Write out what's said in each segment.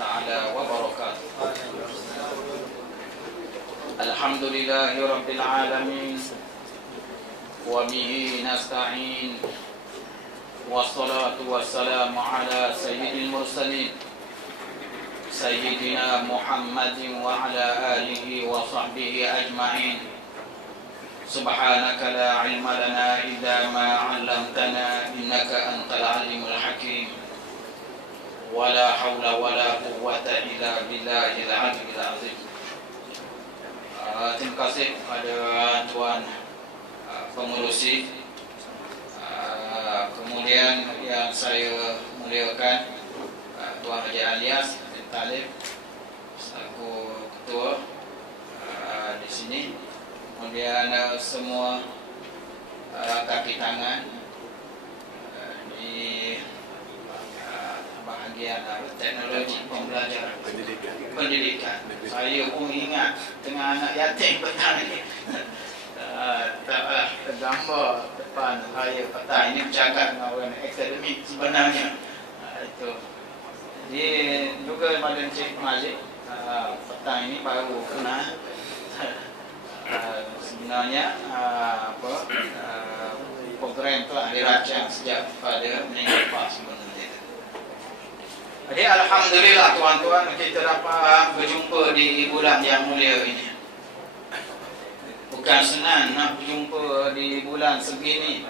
تعالى وبركاته. الحمد لله رب العالمين وبه نستعين والصلاة والسلام على سيد المرسلين سيدنا محمد وعلى آله وصحبه أجمعين. سبحانك لا علم لنا إلا ما علمتنا إنك أنت العليم الحكيم ولا حول ولا قوة إلا بالله العلي العظيم. Terima kasih kepada Tuan Pengerusi, kemudian yang saya muliakan Tuan Haji Alias bin Talib selaku ketua di sini, kemudian semua kaki tangan di bahagian teknologi pembelajaran pendidikan. Saya pun ingat dengan anak yatim petang ini tergambar depan saya petang ini bercakap dengan orang akademik sebenarnya. Itu jadi juga Madam Cik Malik petang ini baru kenal sebenarnya program telah dirancang sejak pada minggu lepas sebenarnya. Jadi alhamdulillah tuan-tuan, kita dapat berjumpa di bulan yang mulia ini. Bukan senang nak berjumpa di bulan segini,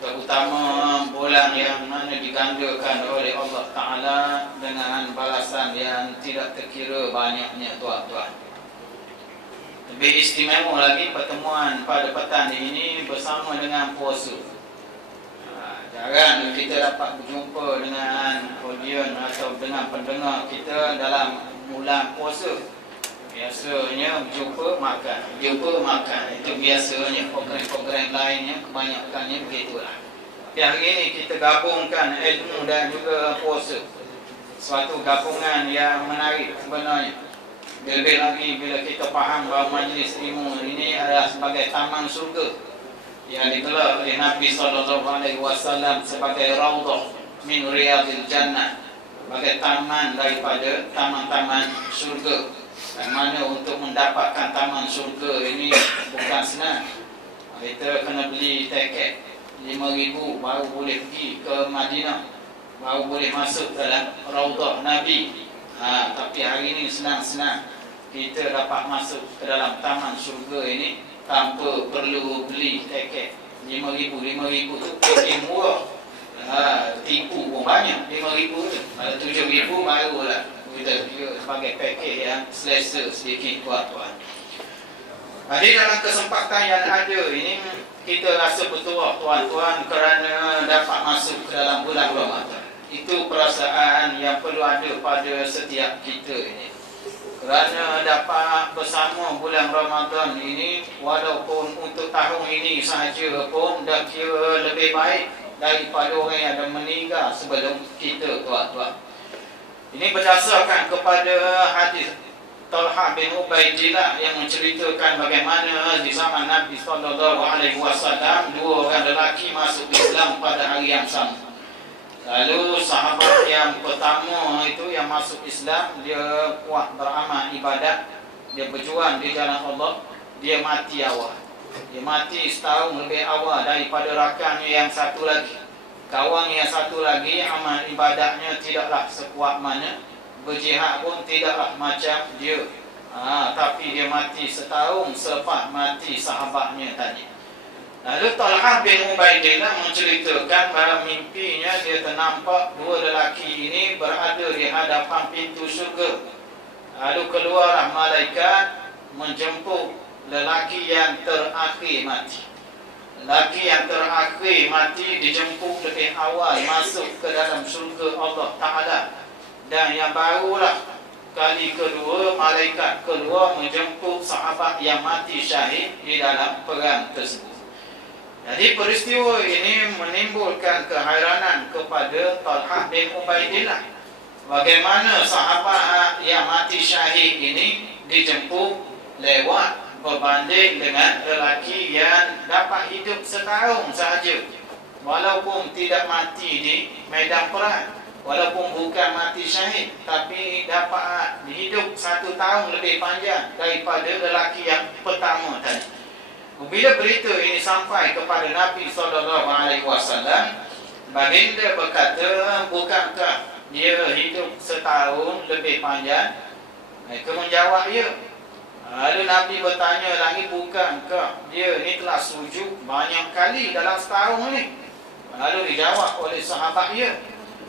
terutama bulan yang mana digandakan oleh Allah Ta'ala dengan balasan yang tidak terkira banyaknya tuan-tuan. Lebih istimewa lagi pertemuan pada petang ini bersama dengan puasa. Jarang kita dapat berjumpa dengan audiens atau dengan pendengar kita dalam bulan puasa. Biasanya berjumpa makan, itu biasanya. Program-program lainnya kebanyakannya begitulah. Tapi hari ini kita gabungkan ilmu dan juga puasa, suatu gabungan yang menarik sebenarnya. Lebih lagi bila kita faham bahawa majlis ilmu ini adalah sebagai taman surga yang digelar oleh Nabi SAW sebagai raudhah min riyadil jannah, sebagai taman daripada taman-taman surga. Yang mana untuk mendapatkan taman surga ini bukan senang. Kita kena beli tiket 5,000 baru boleh pergi ke Madinah, baru boleh masuk dalam raudhah Nabi. Tapi hari ini senang-senang kita dapat masuk ke dalam taman surga ini tanpa perlu beli tiket 5,000 tu tiket murah. Tipu pun banyak 5,000 tu. Kalau 7,000 barulah kita sebagai paket yang selesa sedikit tuan-tuan. Jadi dalam kesempatan yang ada ini kita rasa bertuah tuan-tuan kerana dapat masuk ke dalam bulan Ramadan. Itu perasaan yang perlu ada pada setiap kita ini. Kerana dapat bersama bulan Ramadan ini, walaupun untuk tahun ini sahaja pun dah kira lebih baik daripada orang yang dah meninggal sebelum kita tuan-tuan. Ini berdasarkan kepada hadis Talha bin Ubaidillah yang menceritakan bagaimana di zaman Nabi SAW dua orang lelaki masuk Islam pada hari yang sama. Lalu sahabat yang pertama itu yang masuk Islam, dia kuat beramal ibadat, dia berjuang di jalan Allah, dia mati awal. Dia mati setahun lebih awal daripada rakannya yang satu lagi. Kawan yang satu lagi amal ibadatnya tidaklah sekuat mana, berjihad pun tidaklah macam dia. Tapi dia mati setahun selepas mati sahabatnya tadi. Lalu Talha bin Ubaidillah menceritakan dalam mimpinya dia ternampak dua lelaki ini berada di hadapan pintu syurga. Lalu keluarlah malaikat menjemput lelaki yang terakhir mati. Lelaki yang terakhir mati dijemput lebih awal masuk ke dalam syurga Allah Ta'ala. Dan yang barulah kali kedua malaikat keluar menjemput sahabat yang mati syahid di dalam perang tersebut. Jadi peristiwa ini menimbulkan keheranan kepada Talha bin Ubaidillah. Bagaimana sahabat yang mati syahid ini dijemput lewat berbanding dengan lelaki yang dapat hidup setahun sahaja, walaupun tidak mati di medan perang, walaupun bukan mati syahid, tapi dapat hidup 1 tahun lebih panjang daripada lelaki yang pertama tadi. Bila berita ini sampai kepada Nabi SAW, baginda berkata, bukankah dia hidup 1 tahun lebih panjang? Mereka menjawab, ya. Lalu Nabi bertanya lagi, bukankah dia ni telah sujud banyak kali dalam 1 tahun ni? Lalu dijawab oleh sahabat, ya.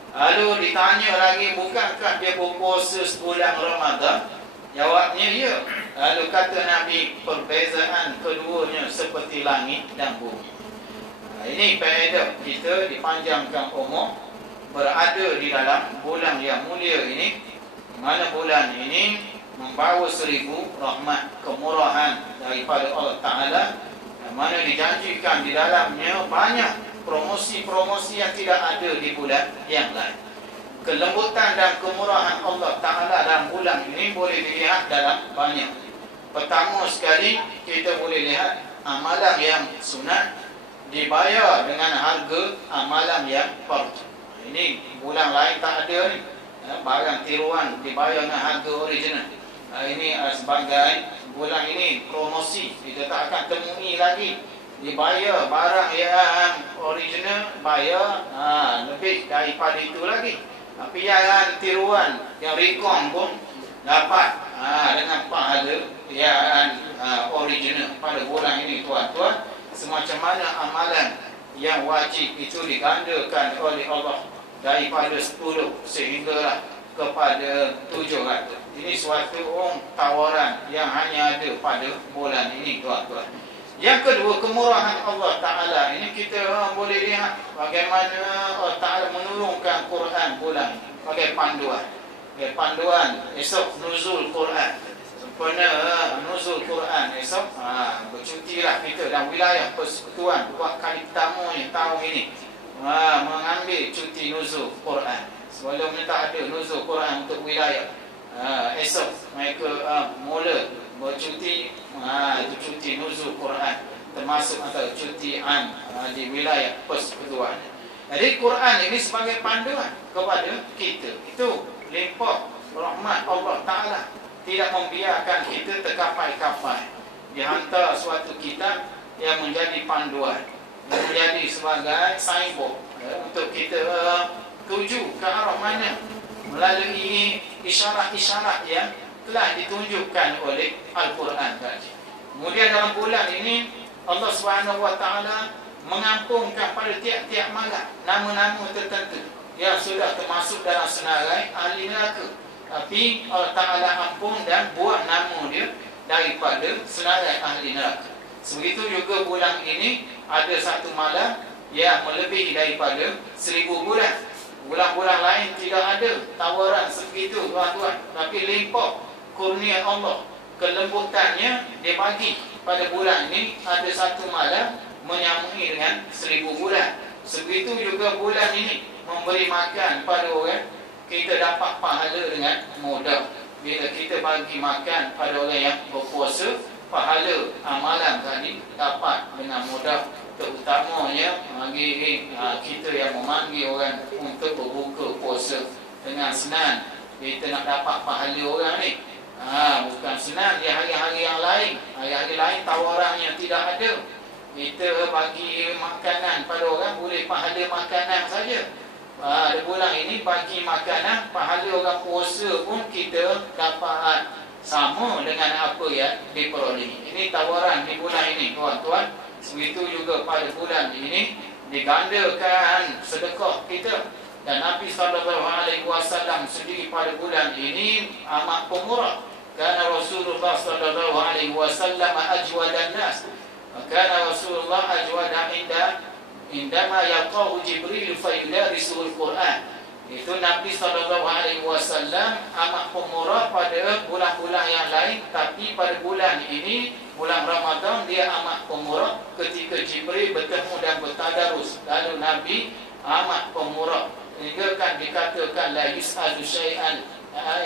Lalu ditanya lagi, bukankah dia berpuasa sebulan Ramadan? Jawabnya, ya. Lalu kata Nabi, perbezaan keduanya seperti langit dan bumi. Ini faedah kita dipanjangkan umur, berada di dalam bulan yang mulia ini, mana bulan ini membawa 1000 rahmat kemurahan daripada Allah Ta'ala, mana dijanjikan di dalamnya banyak promosi-promosi yang tidak ada di bulan yang lain. Kelembutan dan kemurahan Allah Ta'ala dalam bulan ini boleh dilihat dalam banyak. Pertama sekali, kita boleh lihat amalan yang sunat dibayar dengan harga amalan yang fardu. Ini bulan lain tak ada ni. Barang tiruan dibayar dengan harga original. Ini sebagai bulan ini promosi, kita tak akan temui lagi dibayar barang yang original, bayar lebih daripada itu lagi. Tapi yang tiruan, yang rekon pun dapat dengan pahala yang original pada bulan ini, tuan-tuan. Semacam mana amalan yang wajib itu digandakan oleh Allah daripada 10 sehinggalah kepada 700. Ini suatu tawaran yang hanya ada pada bulan ini, tuan-tuan. Yang kedua, kemurahan Allah Ta'ala. Ini kita boleh lihat bagaimana Allah Ta'ala menurunkan Quran bulan ini sebagai panduan. Panduan esok nuzul Quran. Sempena nuzul Quran esok, bercutilah kita dan wilayah persekutuan buat kali pertamanya tahun ini mengambil cuti nuzul Quran. Sebelumnya tak ada nuzul Quran untuk wilayah. Esok mereka mula bercuti, itu cuti nuzul Quran, termasuk antara cuti di wilayah persekutuan. Jadi Quran ini sebagai panduan kepada kita. Itu limpah rahmat Allah Ta'ala, tidak membiarkan kita terkapai-kapai. Dihantar suatu kitab yang menjadi panduan, yang menjadi sebagai signboard untuk kita tuju ke arah mana melalui isyarat-isyarat yang telah ditunjukkan oleh Al-Quran tadi. Kemudian dalam bulan ini Allah SWT mengampunkan pada tiap-tiap malam nama-nama tertentu yang sudah termasuk dalam senarai ahli neraka. Tapi Allah Ta'ala ampun dan buang nama dia daripada senarai ahli neraka. Begitu juga bulan ini ada satu malam yang melebihi daripada 1000 bulan. Bulan-bulan lain tidak ada tawaran sebegitu, tuan-tuan. Tapi limpah kurnia Allah, kelembutannya dia bagi pada bulan ini ada satu malam menyamai dengan 1000 bulan. Sebegitu juga bulan ini memberi makan pada orang, kita dapat pahala dengan mudah. Bila kita bagi makan pada orang yang berpuasa, pahala amalan tadi dapat dengan mudah. Terutamanya bagi kita yang memanggil orang untuk berbuka puasa dengan senang, kita nak dapat pahala orang ni. Bukan senang di hari-hari yang lain. Hari-hari lain tawarannya tidak ada. Kita bagi makanan pada orang boleh pahala makanan saja. Di bulan ini bagi makanan, pahala orang puasa pun kita dapat sama dengan apa yang diperolehi. Ini tawaran di bulan ini, tuan-tuan. Begitu juga pada bulan ini digandakan sedekah kita. Dan Nabi SAW sendiri pada bulan ini amat pemurah. Karena Rasulullah SAW ajwadan nas. Karena Rasulullah ajwadan indama yaqahu Jibril fayudarisul Quran. Itu Nabi SAW amat pemurah pada bulan-bulan yang lain. Tapi pada bulan ini, bulan Ramadan, dia amat pemurah ketika Jibril bertemu dan bertadarus. Lalu Nabi amat pemurah. Hingga kan dikatakan la yus'alu syai'an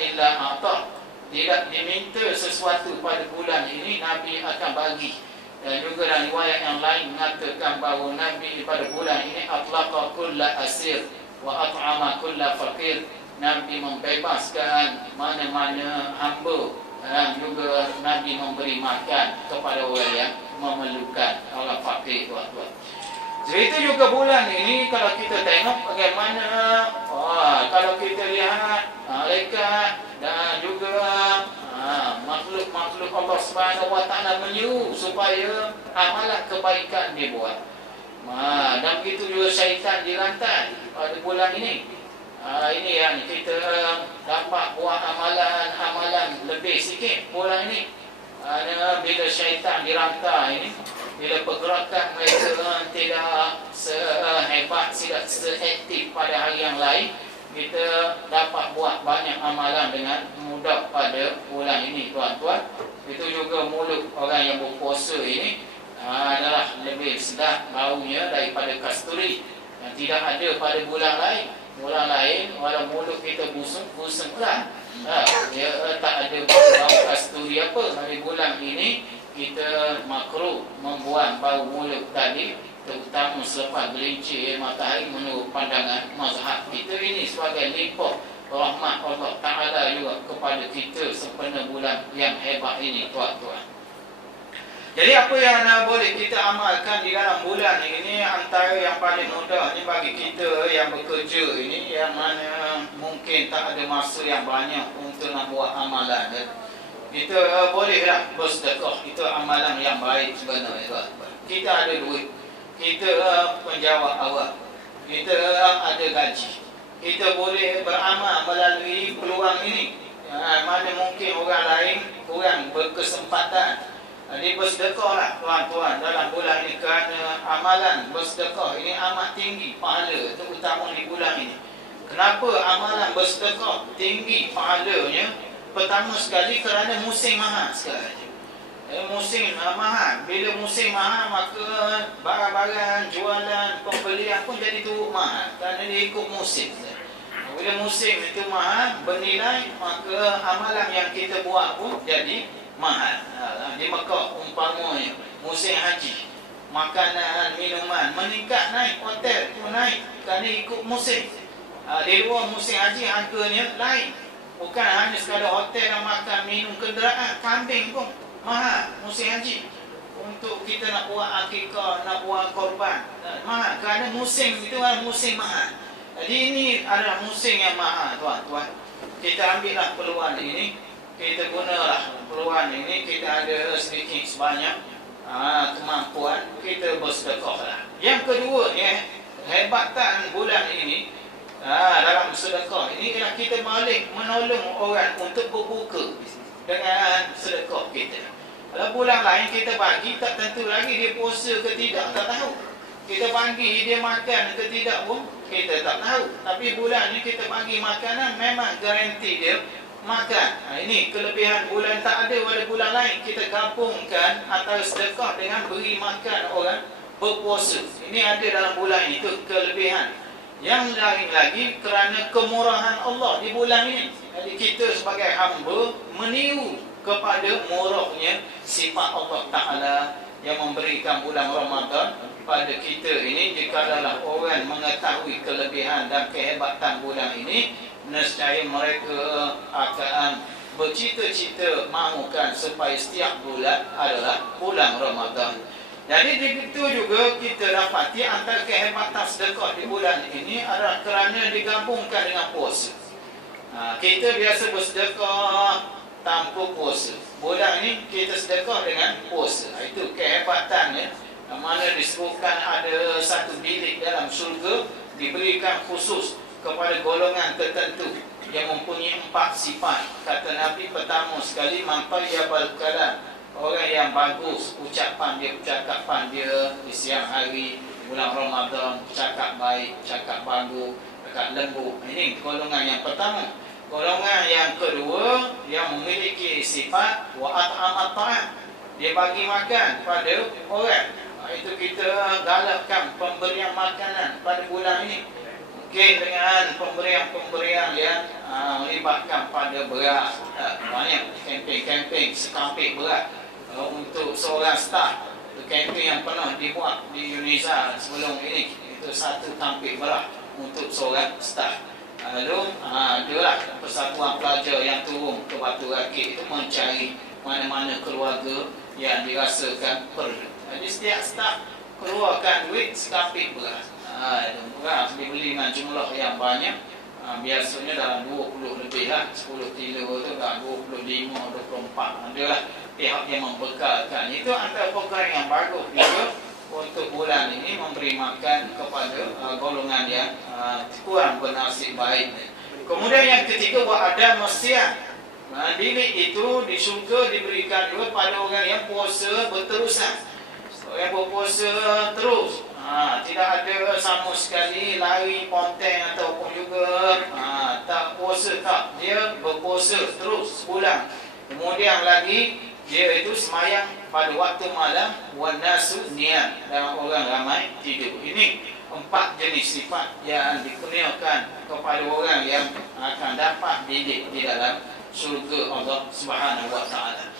illa a'ta. Tidak diminta sesuatu pada bulan ini, Nabi akan bagi. Dan juga dalam riwayat yang lain mengatakan bahawa Nabi pada bulan ini atlaqa kulla asir. wa at'ama kulla faqir. Nabi membebaskan mana-mana hamba, juga Nabi memberi makan kepada orang yang memerlukan, orang fakir, tuan-tuan. Jadi itu juga bulan ini kalau kita tengok bagaimana kalau kita lihat malaikat dan juga makhluk-makhluk Allah Subhanahu wa taala menyeru supaya amalan kebaikan dibuat. Dan begitu juga syaitan dirantai pada bulan ini. Ini yang kita dapat buat amalan lebih sikit bulan ini. Bila syaitan dirantai ini, bila pergerakan mereka tidak sehebat, tidak seaktif pada hari yang lain, kita dapat buat banyak amalan dengan mudah pada bulan ini, tuan-tuan. Itu juga mulut orang yang berpuasa ini adalah lebih sedap baunya daripada kasturi yang tidak ada pada bulan lain. Bulan lain, walau mulut kita busuk lah, dia tak ada bau kasturi apa. Hari bulan ini kita makruh membuang bau mulut tadi, terutama selepas gelincir matahari menurut pandangan mazhab kita ini sebagai limpah rahmat Allah Ta'ala juga kepada kita sempena bulan yang hebat ini, tuan-tuan. Jadi apa yang boleh kita amalkan di dalam bulan ini, antara yang paling mudah ni bagi kita yang bekerja ini, yang mana mungkin tak ada masa yang banyak untuk nak buat amalan, kita bolehlah bersedekah. Itu amalan yang baik sebenarnya. Kita ada duit, kita penjawat awal, kita ada gaji, kita boleh beramal melalui peluang ini. Mana mungkin orang lain kurang berkesempatan. Jadi bersedekahlah, tuan-tuan, dalam bulan ini, kerana amalan bersedekah ini amat tinggi pahala, terutama di bulan ini. Kenapa amalan bersedekah tinggi pahalanya? Pertama sekali kerana musim mahal sekarang. Musim mahal. Bila musim mahal, maka barang-barang, jualan, pembelian pun jadi turut mahal kerana dia ikut musim. Bila musim itu mahal, bernilai, maka amalan yang kita buat pun jadi mahal. Di Mekah umpamanya musim haji, makanan, minuman meningkat, naik, hotel pun naik kerana ikut musim. Di luar musim haji harganya lain. Bukan hanya sekadar hotel dan makan, minum, kenderaan, kambing pun mahal musim haji. Untuk kita nak buat akikah, nak buat korban, mahal kerana musim itu adalah musim mahal. Jadi ini adalah musim yang mahal, tuan-tuan. Kita ambillah peluang ini, kita gunalah peluang ini, kita ada sedikit sebanyak kemampuan, kita bersedekahlah. Yang kedua, hebatan bulan ini dalam sedekah ini ialah kita balik menolong orang untuk berbuka dengan sedekah kita. Kalau bulan lain kita bagi, tak tentu lagi dia puasa ke tidak, tak tahu. Kita bagi dia makan ke tidak pun kita tak tahu. Tapi bulan ni kita bagi makanan, memang garanti dia makan. Ini kelebihan bulan, tak ada pada bulan lain. Kita gabungkan antara sedekah dengan beri makan orang berpuasa. Ini ada dalam bulan ini, itu kelebihan. Yang lain lagi kerana kemurahan Allah di bulan ini. Jadi kita sebagai hamba meniru kepada murahnya sifat Allah Ta'ala yang memberikan bulan Ramadan pada kita ini. Jikalau orang mengetahui kelebihan dan kehebatan bulan ini, nescaya mereka akan bercita-cita mahukan supaya setiap bulan adalah bulan Ramadan. Jadi begitu juga kita dapati antara kehebatan sedekah di bulan ini adalah kerana digabungkan dengan puasa. Kita biasa bersedekah tanpa puasa. Bulan ini kita sedekah dengan puasa. Itu kehebatannya. Mana disebutkan ada satu bilik dalam syurga diberikan khusus kepada golongan tertentu yang mempunyai 4 sifat. Kata Nabi, pertama sekali, mampayabal kalam, orang yang bagus ucapan dia di siang hari bulan Ramadan, cakap baik, cakap bagus, cakap lembut. Ini golongan yang pertama. Golongan yang kedua, yang memiliki sifat wa at'amat ta'am, dia bagi makan pada orang. Itu kita galakkan pemberian makanan pada bulan ini. Mungkin dengan pemberian yang melibatkan pada beras. Banyak kempen-kempen sekampik beras untuk seorang staf. Itu kempen yang pernah dibuat di Indonesia sebelum ini. Itu 1 kampik beras untuk seorang staf. Lalu adalah persatuan pelajar yang turun ke Batu Rakit itu mencari mana-mana keluarga yang dirasakan perlu. Jadi setiap staf keluarkan duit sekapit beras. Beras dibeli dengan jumlah yang banyak. Biasanya dalam 20 lebih lah, 10 kilo tu dah 25, 24. Adalah pihak yang membekalkan. Itu antara program yang bagus juga untuk bulan ini memberi makan kepada golongan yang kurang bernasib baik. Kemudian yang ketiga, wa'ada masyarakat. Bilik itu di syurga diberikan juga pada orang yang puasa berterusan. Orang yang berpuasa terus, tidak ada sama sekali lari ponteng ataupun juga tak puasa, tak. Dia berpuasa terus sebulan. Kemudian lagi dia itu semayang pada waktu malam, wanasu niam, dan orang ramai tidur. Ini 4 jenis sifat yang dikurniakan kepada orang yang akan dapat didik di dalam syurga Allah Subhanahu wa taala.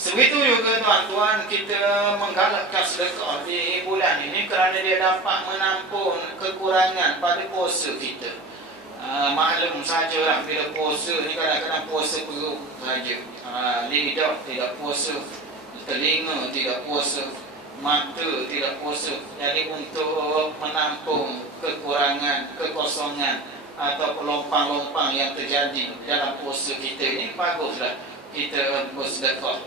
Sebegitu juga tuan-tuan, kita menggalakkan sedekah di bulan ini kerana dia dapat menampung kekurangan pada puasa kita. Maklum sajalah bila puasa ni kadang-kadang puasa perut saja. Lidah tidak puasa, telinga tidak puasa, mata tidak puasa. Jadi untuk menampung kekurangan, kekosongan atau pelompang-lompang yang terjadi dalam puasa kita ini, baguslah kita bersedekah.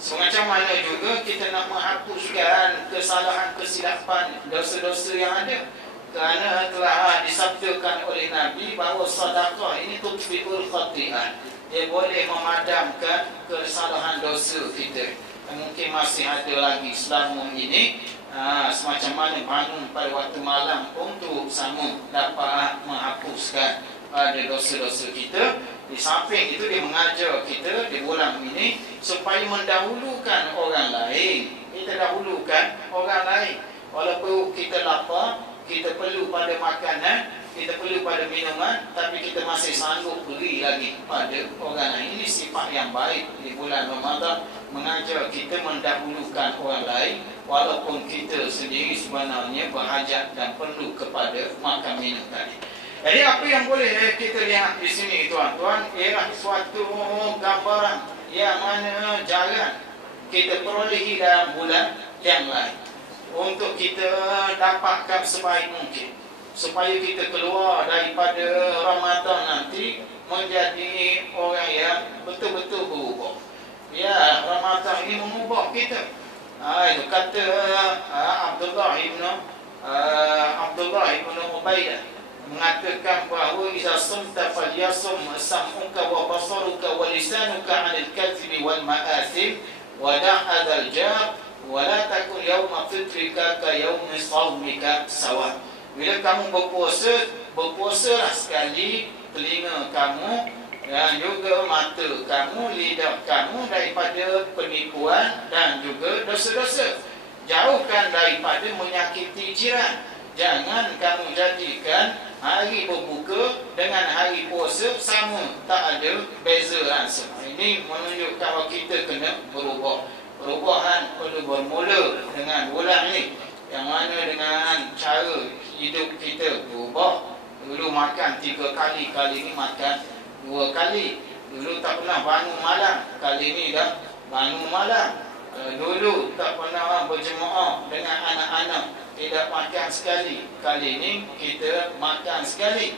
Semacam mana juga kita nak menghapuskan kesalahan, kesilapan, dosa-dosa yang ada. Kerana telah disabdakan oleh Nabi bahawa sedekah ini tutfi'ul khati'ah. Dia boleh memadamkan kesalahan dosa kita. Mungkin masih ada lagi selama ini semacam mana bangun pada waktu malam untuk sama dapat menghapuskan pada dosa-dosa kita. Di samping itu dia mengajar kita di bulan ini supaya mendahulukan orang lain. Kita dahulukan orang lain. Walaupun kita lapar, kita perlu pada makanan, kita perlu pada minuman, tapi kita masih sanggup beri lagi pada orang lain. Ini sifat yang baik di bulan Ramadan, mengajar kita mendahulukan orang lain walaupun kita sendiri sebenarnya berhajat dan perlu kepada makan minum tadi. Jadi apa yang boleh kita lihat di sini tuan-tuan ialah suatu gambaran yang mana jalan kita perolehi dalam bulan yang lain untuk kita dapatkan sebaik mungkin supaya kita keluar daripada Ramadan nanti menjadi orang yang betul-betul berubah. Ya, Ramadan ini mengubah kita. Itu kata Abdullah ibn Ubaidah mengatakan bahawa iza sumta falyasum sam'uka wa basaruka wa lisanuka 'anil kadhibi wal ma'athim wa da'adal jar wa la takun yawma fitrika ka yawmi sawmika sawa. Bila kamu berpuasalah sekali telinga kamu dan juga mata kamu, lidah kamu daripada penipuan dan juga dosa-dosa. Jauhkan daripada menyakiti jiran. Jangan kamu jadikan hari berbuka dengan hari puasa sama, tak ada beza rasa. Ini menunjukkan bahawa kita kena berubah. Perubahan perlu bermula dengan bulan ini, yang mana dengan cara hidup kita berubah. Dulu makan 3 kali, kali ini makan 2 kali. Dulu tak pernah bangun malam, kali ini dah bangun malam. Dulu tak pernah berjemaah dengan anak-anak, tidak makan sekali, kali ini kita makan sekali.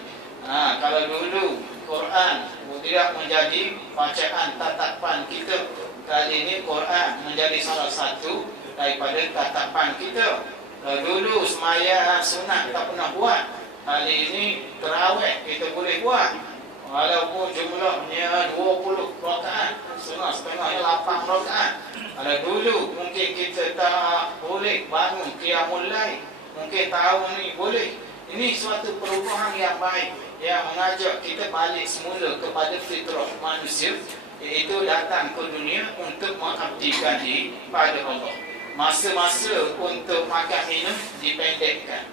Kalau dulu Quran tidak menjadi bacaan tatapan kita, kali ini Quran menjadi salah satu daripada tatapan kita. Dulu sembahyang sunat tak pernah buat, kali ini tarawih kita boleh buat. Walaupun jumlahnya 20 rakaat, sunat setengahnya 8 rakaat. Kalau dulu mungkin kita tak boleh bangun qiyamul lail, mungkin tahun ni boleh. Ini suatu perubahan yang baik yang mengajak kita balik semula kepada fitrah manusia, iaitu datang ke dunia untuk mengabdikan diri pada Allah. Masa-masa untuk makan minum dipendekkan.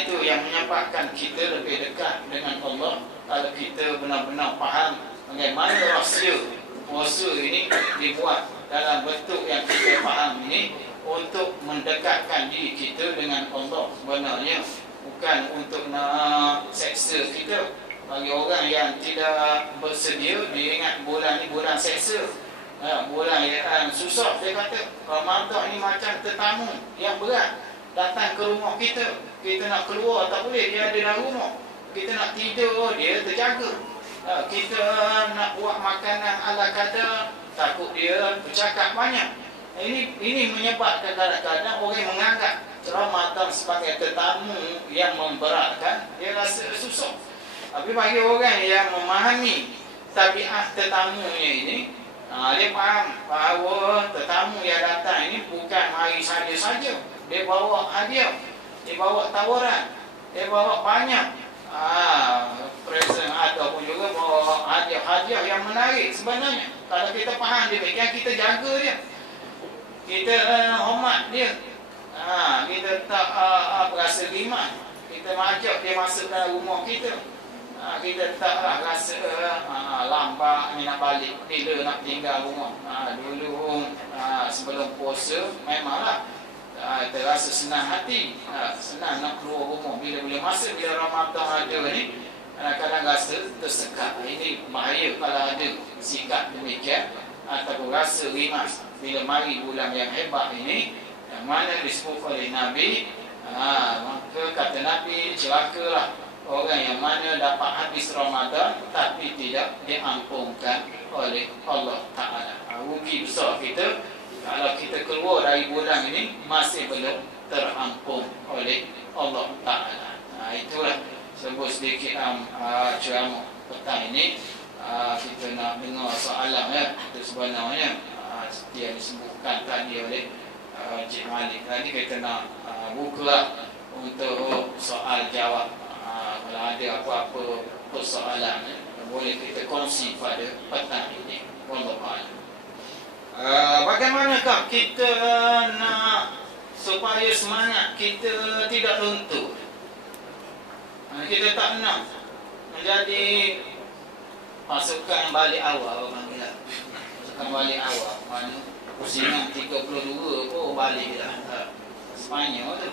Itu yang menyebabkan kita lebih dekat dengan Allah. Kalau kita benar-benar faham bagaimana rahsia puasa ini dibuat dalam bentuk yang kita faham ini untuk mendekatkan diri kita dengan Allah. Sebenarnya bukan untuk nak seksa kita. Bagi orang yang tidak bersedia, dia ingat bulan ni bulan seksa, bulan yang susah. Dia kata Ramadan ni macam tetamu yang berat datang ke rumah kita. Kita nak keluar tak boleh, dia ada dalam rumah. Kita nak tidur, dia terjaga. Kita nak buat makanan ala kadar, takut dia bercakap banyak. Ini menyebabkan kadang-kadang orang menganggap Ramadan sebagai tetamu yang memberatkan, dia rasa susah. Tapi bagi orang yang memahami tabiat tetamunya ini, dia faham bahawa tetamu yang datang ini bukan mari saja-saja. Dia bawa hadiah, dia bawa tawaran, dia bawa banyak present ataupun juga bawa hadiah-hadiah yang menarik sebenarnya. Kalau kita faham demikian, kita jaga dia, kita hormat dia, kita tak berasa rimat, kita ajak dia masuk dalam rumah kita. Kita taklah rasa lambat ni nak balik, bila nak tinggal rumah. Dulu sebelum puasa memanglah kita rasa senang hati, senang nak keluar rumah. Bila masa bila Ramadan ada ni, kadang-kadang rasa tersekat. Ini bahaya kalau ada sikap demikian ataupun rasa rimas bila mari bulan yang hebat ini, yang mana disebut oleh Nabi. Maka kata Nabi, celakalah orang yang mana dapat habis Ramadan tapi tidak diampunkan oleh Allah Ta'ala. Rugi besar kita kalau kita keluar dari bulan ini masih belum terampun oleh Allah Ta'ala. Itulah sebut sedikit ceramah petang ini. Kita nak dengar soalan itu sebenarnya seperti yang disebutkan tadi oleh Cik Malik. Tadi kita nak buka untuk soal jawab. Kalau ada apa-apa persoalan, boleh kita kongsi pada petang ini. Wallahualam. Bagaimanakah kita nak supaya semangat kita tidak luntur? Kita tak nak menjadi pasukan balik awal. Pasukan balik awal, mana pusingan 32 pun balik dah. Sepanyol tu.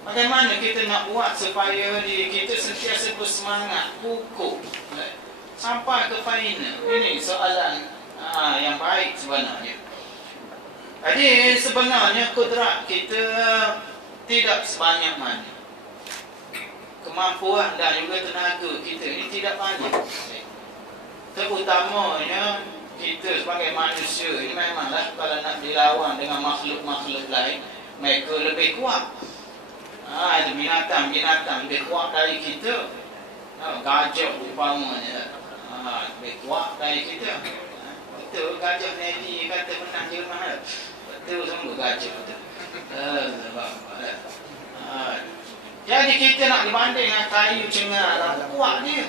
Bagaimana kita nak buat supaya diri kita sentiasa bersemangat, kukuh sampai ke final? Ini soalan yang baik sebenarnya. Jadi sebenarnya kudrat kita tidak sebanyak mana. Kemampuan dan juga tenaga kita ini tidak banyak. Terutamanya kita sebagai manusia ini memanglah kalau nak dilawan dengan makhluk-makhluk lain, mereka lebih kuat. Ada binatang-binatang lebih kuat dari kita. Gajah umpamanya lebih kuat dari kita. Betul, gajah Navy kata menang Jerman. Betul semua gajah betul. Jadi kita nak dibanding dengan kayu cengar, kuat dia.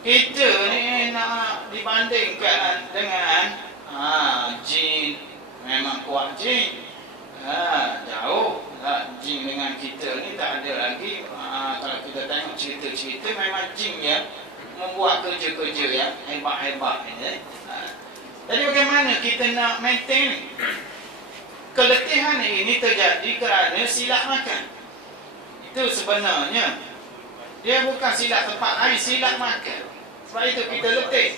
Kita ni nak dibandingkan dengan jin, memang kuat jin. Jauh jin dengan kita ni tak ada lagi. Kalau kita tengok cerita-cerita, memang jin yang membuat kerja-kerja yang hebat-hebat ni. Jadi bagaimana kita nak maintain? Keletihan ini terjadi kerana silap makan. Itu sebenarnya dia bukan silap tempat lain, silap makan. Sebab itu kita letih.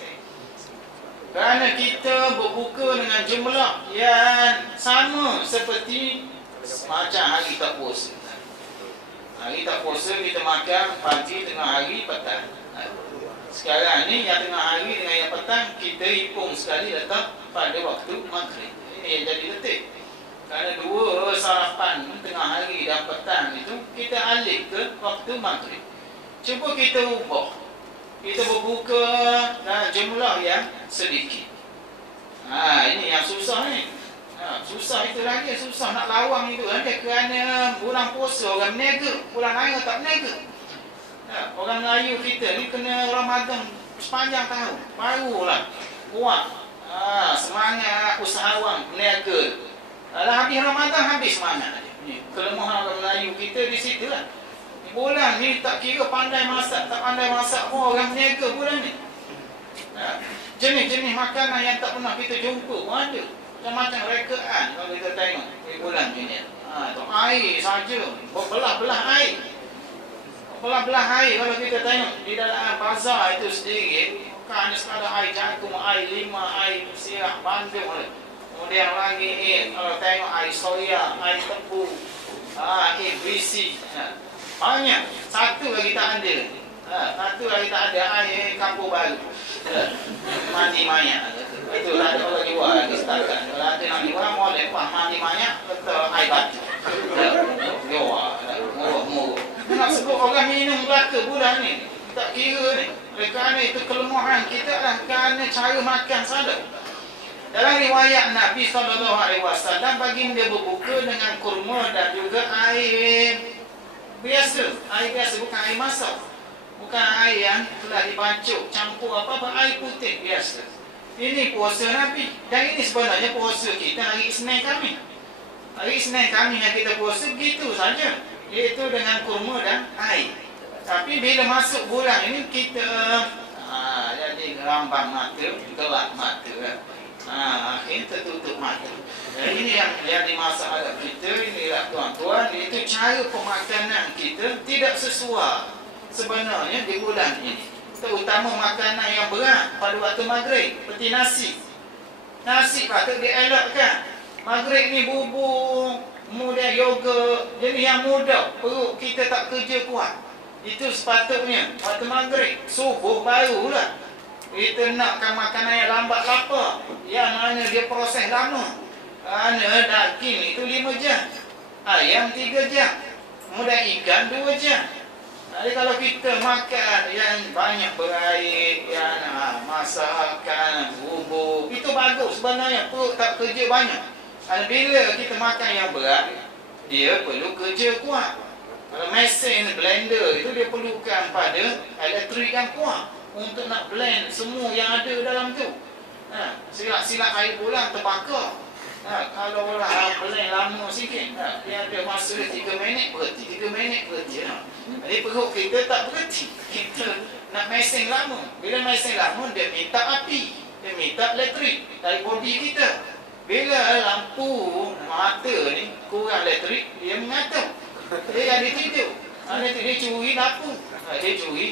Kerana kita berbuka dengan jumlah yang sama seperti macam hari tak puasa. Hari tak puasa kita makan pagi, tengah hari, petang. Sekarang ni yang tengah hari dengan yang petang kita hipung sekali letak pada waktu maghrib. Ini yang jadi letih. Kerana dua sarapan tengah hari dan petang itu kita alih ke waktu maghrib. Cuba kita ubah. Kita berbuka dalam jumlah yang sedikit. Ini yang susah ni. Susah itu lagi, susah nak lawang itu. Kerana bulan puasa orang berniaga, bulan lain tak berniaga. Orang Melayu kita ni kena Ramadan sepanjang tahun, barulah kuat semangat usahawan berniaga. Kalau habis Ramadan habis semangat dia. Kelemahan orang Melayu kita di situ lah. Bulan ni tak kira pandai masak, tak pandai masak pun orang berniaga bulan ni. Jenis-jenis makanan yang tak pernah kita jumpa pun ada. Macam rekaan kalau kita tengok di bulan ni. Tu air saja, berbelah-belah air. Belah-belah air kalau kita tengok di dalam bazar itu sendiri, bukan sekadar air jagung, air lima, air sirak, bandung. Kemudian lagi kalau tengok air soya, air tebu, air berisi, banyak. Satu lagi tak ada. Satu lagi tak ada air kampung baru. Mandi banyak. Itu tak ada orang jual lagi setakat. Kalau ada nak jual, boleh mandi banyak, betul air batu. Jual, murah-murah. Nak sebut orang minum belaka bulan ni, tak kira ni. Kerana itu kelemahan kita lah, kerana cara makan salah. Dalam riwayat Nabi SAW, baginda berbuka dengan kurma dan juga air biasa. Air biasa, bukan air masak. Bukan air yang telah dibancuk, campur apa-apa, air putih biasa. Ini puasa Nabi. Dan ini sebenarnya puasa kita hari Isnin kami. Hari Isnin kami yang kita puasa begitu saja, iaitu dengan kurma dan air. Tapi bila masuk bulan ini kita jadi rambang mata, gelap mata. Akhirnya tertutup mata. Ini yang jadi masalah kita. Inilah tuan-tuan, itu cara pemakanan kita tidak sesuai sebenarnya di bulan ini. Terutama makanan yang berat pada waktu maghrib, seperti nasi. Nasi patut dielakkan. Maghrib ni bubur, kemudian yogurt, jenis yang mudah, perut kita tak kerja kuat. Itu sepatutnya waktu maghrib. Subuh barulah kita nakkan makanan yang lambat lapar, yang mana dia proses lama. Kerana daging itu 5 jam, ayam 3 jam, kemudian ikan 2 jam. Jadi kalau kita makan yang banyak berair, yang masakan, bubur, itu bagus sebenarnya, perut tak kerja banyak. Dan bila kita makan yang berat, dia perlu kerja kuat. Kalau mesin blender itu dia perlukan pada elektrik yang kuat untuk nak blend semua yang ada dalam tu. Silat-silat air bulan terbakar. Kalau lah blend lama sikit, dia ada masa 3 minit berhenti, 3 minit berhenti. Jadi perut kita tak berhenti. Kita nak mesin lama. Bila mesin lama, dia minta api, dia minta elektrik dari bodi kita. Bila lampu mata ni kurang elektrik, dia mengatuk. Dia jadi tidur. Dia curi lampu, dia curi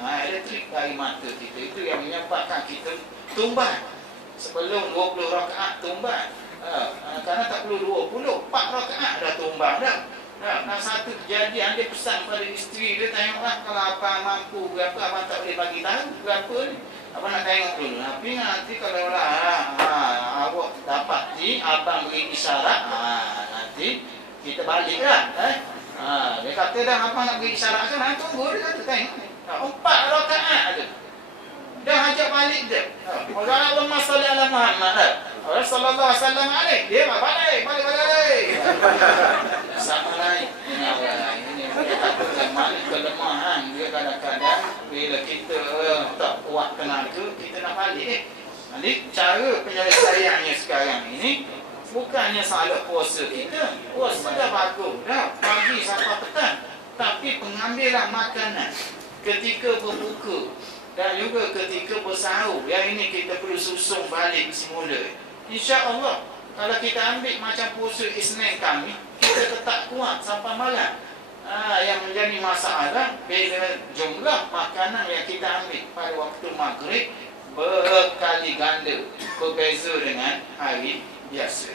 elektrik dari mata kita. Itu yang menyebabkan kita tumbat. Sebelum 20 rakaat tumbat. Kerana tak perlu 20, 4 rakaat dah tumbang dah. Nah, satu kejadian dia pesan pada isteri dia, tengoklah kalau abang mampu berapa, abang tak boleh bagi tahu berapa ni. Abang nak tengok dulu. Tapi nanti kalau awak dapat ni, abang beri isyarat, nanti kita baliklah. Dia kata dah abang nak beri isyarat kan, tunggu dia kata tengok. 4 rakaat ada. Dah ajak balik dia. Allahumma salli ala Muhammad. Allah sallallahu alaihi wasallam alaih. Dia balik. Sama lain. Ini kelemahan dia kadang-kadang bila kita tak kuat tenaga, kita nak balik. Jadi cara penyelesaiannya sekarang ini bukannya salah puasa kita. Puasa dah bagus dah pagi sampai petang. Tapi pengambilan makanan ketika berbuka dan juga ketika bersahur, yang ini kita perlu susung balik semula. InsyaAllah kalau kita ambil macam puasa Isnin kami, kita tetap kuat sampai malam. Yang menjadi masalah bila jumlah makanan yang kita ambil pada waktu maghrib berkali ganda berbeza dengan hari biasa.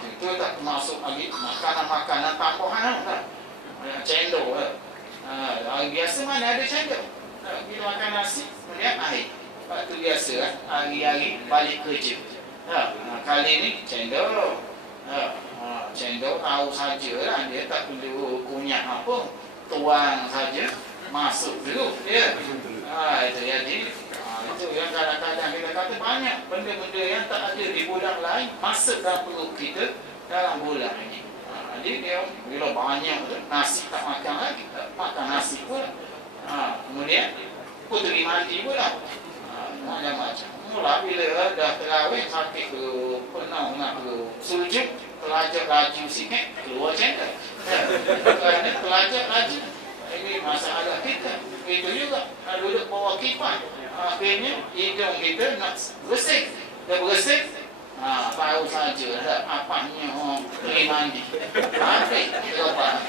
Itu tak termasuk lagi makanan-makanan tambahan lah. Cendol lah. Hari biasa mana ada cendol? Bila makan nasi, kemudian air. Waktu biasa lah, hari-hari balik kerja. Kali ni cendol. Cendol tahu sajalah, dia tak perlu kunyah apa, tuang saja, masuk dulu dia. Itu jadi itu yang kadang-kadang kita kata banyak benda-benda yang tak ada di bulan lain masuk dalam perut kita dalam bulan ini. Jadi dia bila banyak tu, nasi tak makan lagi, tak makan nasi pula. Kemudian puteri mandi pula. Macam-macam. Mula bila dah terawih sakit ke, pernah nak ke sujud, terlajak laju sikit, keluar cendol. Kerana terlajak laju. Ini masalah kita. Itu juga duduk bawah kipas. Akhirnya hidung kita nak bersih. Dah bersih, Baru saja dah apanya pergi mandi. Mati lepas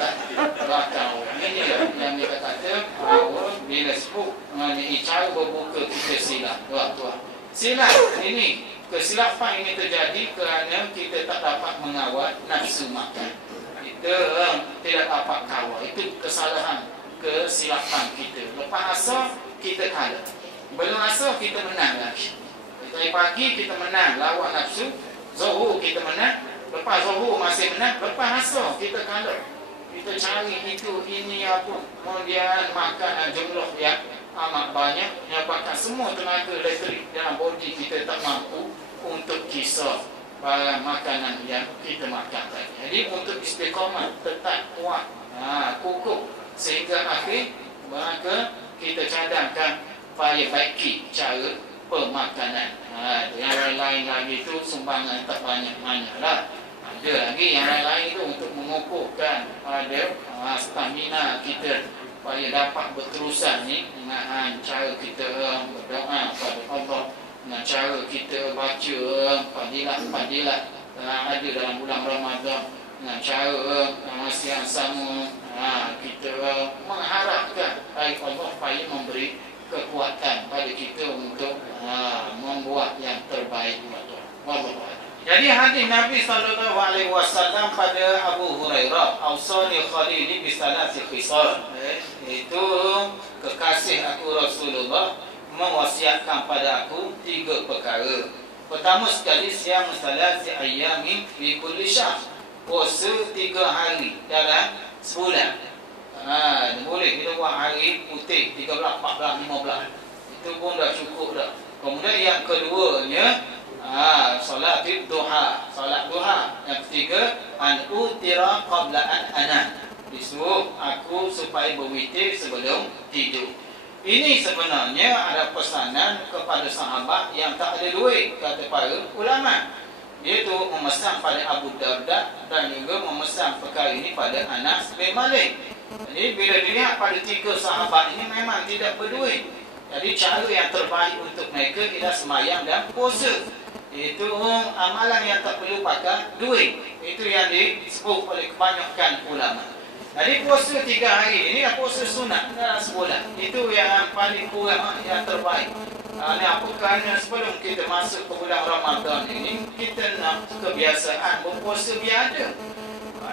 belakang. Ini yang kita kata bila sebut mengenai cara berbuka kita silap. Tuan-tuan. Silap ini, kesilapan ini terjadi kerana kita tak dapat mengawal nafsu makan. Kita tidak dapat kawal. Itu kesalahan, kesilapan kita. Lepas asar kita kalah. Belum asar kita menang lagi. Dari pagi kita menang lawan nafsu, zuhur kita menang, lepas zuhur masih menang, lepas asar kita kalah. Kita cari itu, ini apa, kemudian makan jumlah yang amat banyak, menyebabkan semua tenaga elektrik dalam bodi kita tak mampu untuk kisar barang makanan yang kita makan tadi. Jadi untuk istiqamah tetap kuat, kukuh, sehingga akhir maka kita cadangkan supaya baiki cara pemakanan. Yang lain lagi itu sumbangan tak banyak mana lah. Ada lagi yang lain itu untuk mengukuhkan pada stamina kita supaya dapat berterusan ni dengan cara kita berdoa kepada Allah, dengan cara kita baca fadilat-fadilat ada dalam bulan Ramadan, dengan cara masih yang sama kita mengharapkan baik Allah supaya memberi kekuatan pada kita untuk membuat yang terbaik. Jadi hadis Nabi SAW pada Abu Hurairah, "Ausani khalili bi salasi khisal." Itu kekasih aku Rasulullah mewasiatkan pada aku 3 perkara. Pertama sekali, siam salasi ayyamin fi kulli syahr. Puasa 3 hari dalam sebulan. Boleh kita buat hari putih 13, 14, 15. Itu pun dah cukup dah. Kemudian yang keduanya solat duha, solat duha. Yang ketiga, an utira qabla an anam. Disuruh aku supaya berwitir sebelum tidur. Ini sebenarnya ada pesanan kepada sahabat yang tak ada duit, kata para ulama. Dia tu memesan pada Abu Darda dan juga memesan perkara ini pada Anas bin Malik. Jadi bila dilihat pada 3 sahabat ini memang tidak berduit. Jadi cara yang terbaik untuk mereka ialah sembahyang dan puasa. Itu amalan yang tak perlu pakai duit. Itu yang disebut oleh kebanyakan ulama. Jadi puasa 3 hari ini adalah puasa sunat dalam sebulan. Itu yang paling kurang, yang terbaik. Ini apa kerana sebelum kita masuk ke bulan Ramadan ini, kita nak kebiasaan berpuasa biada.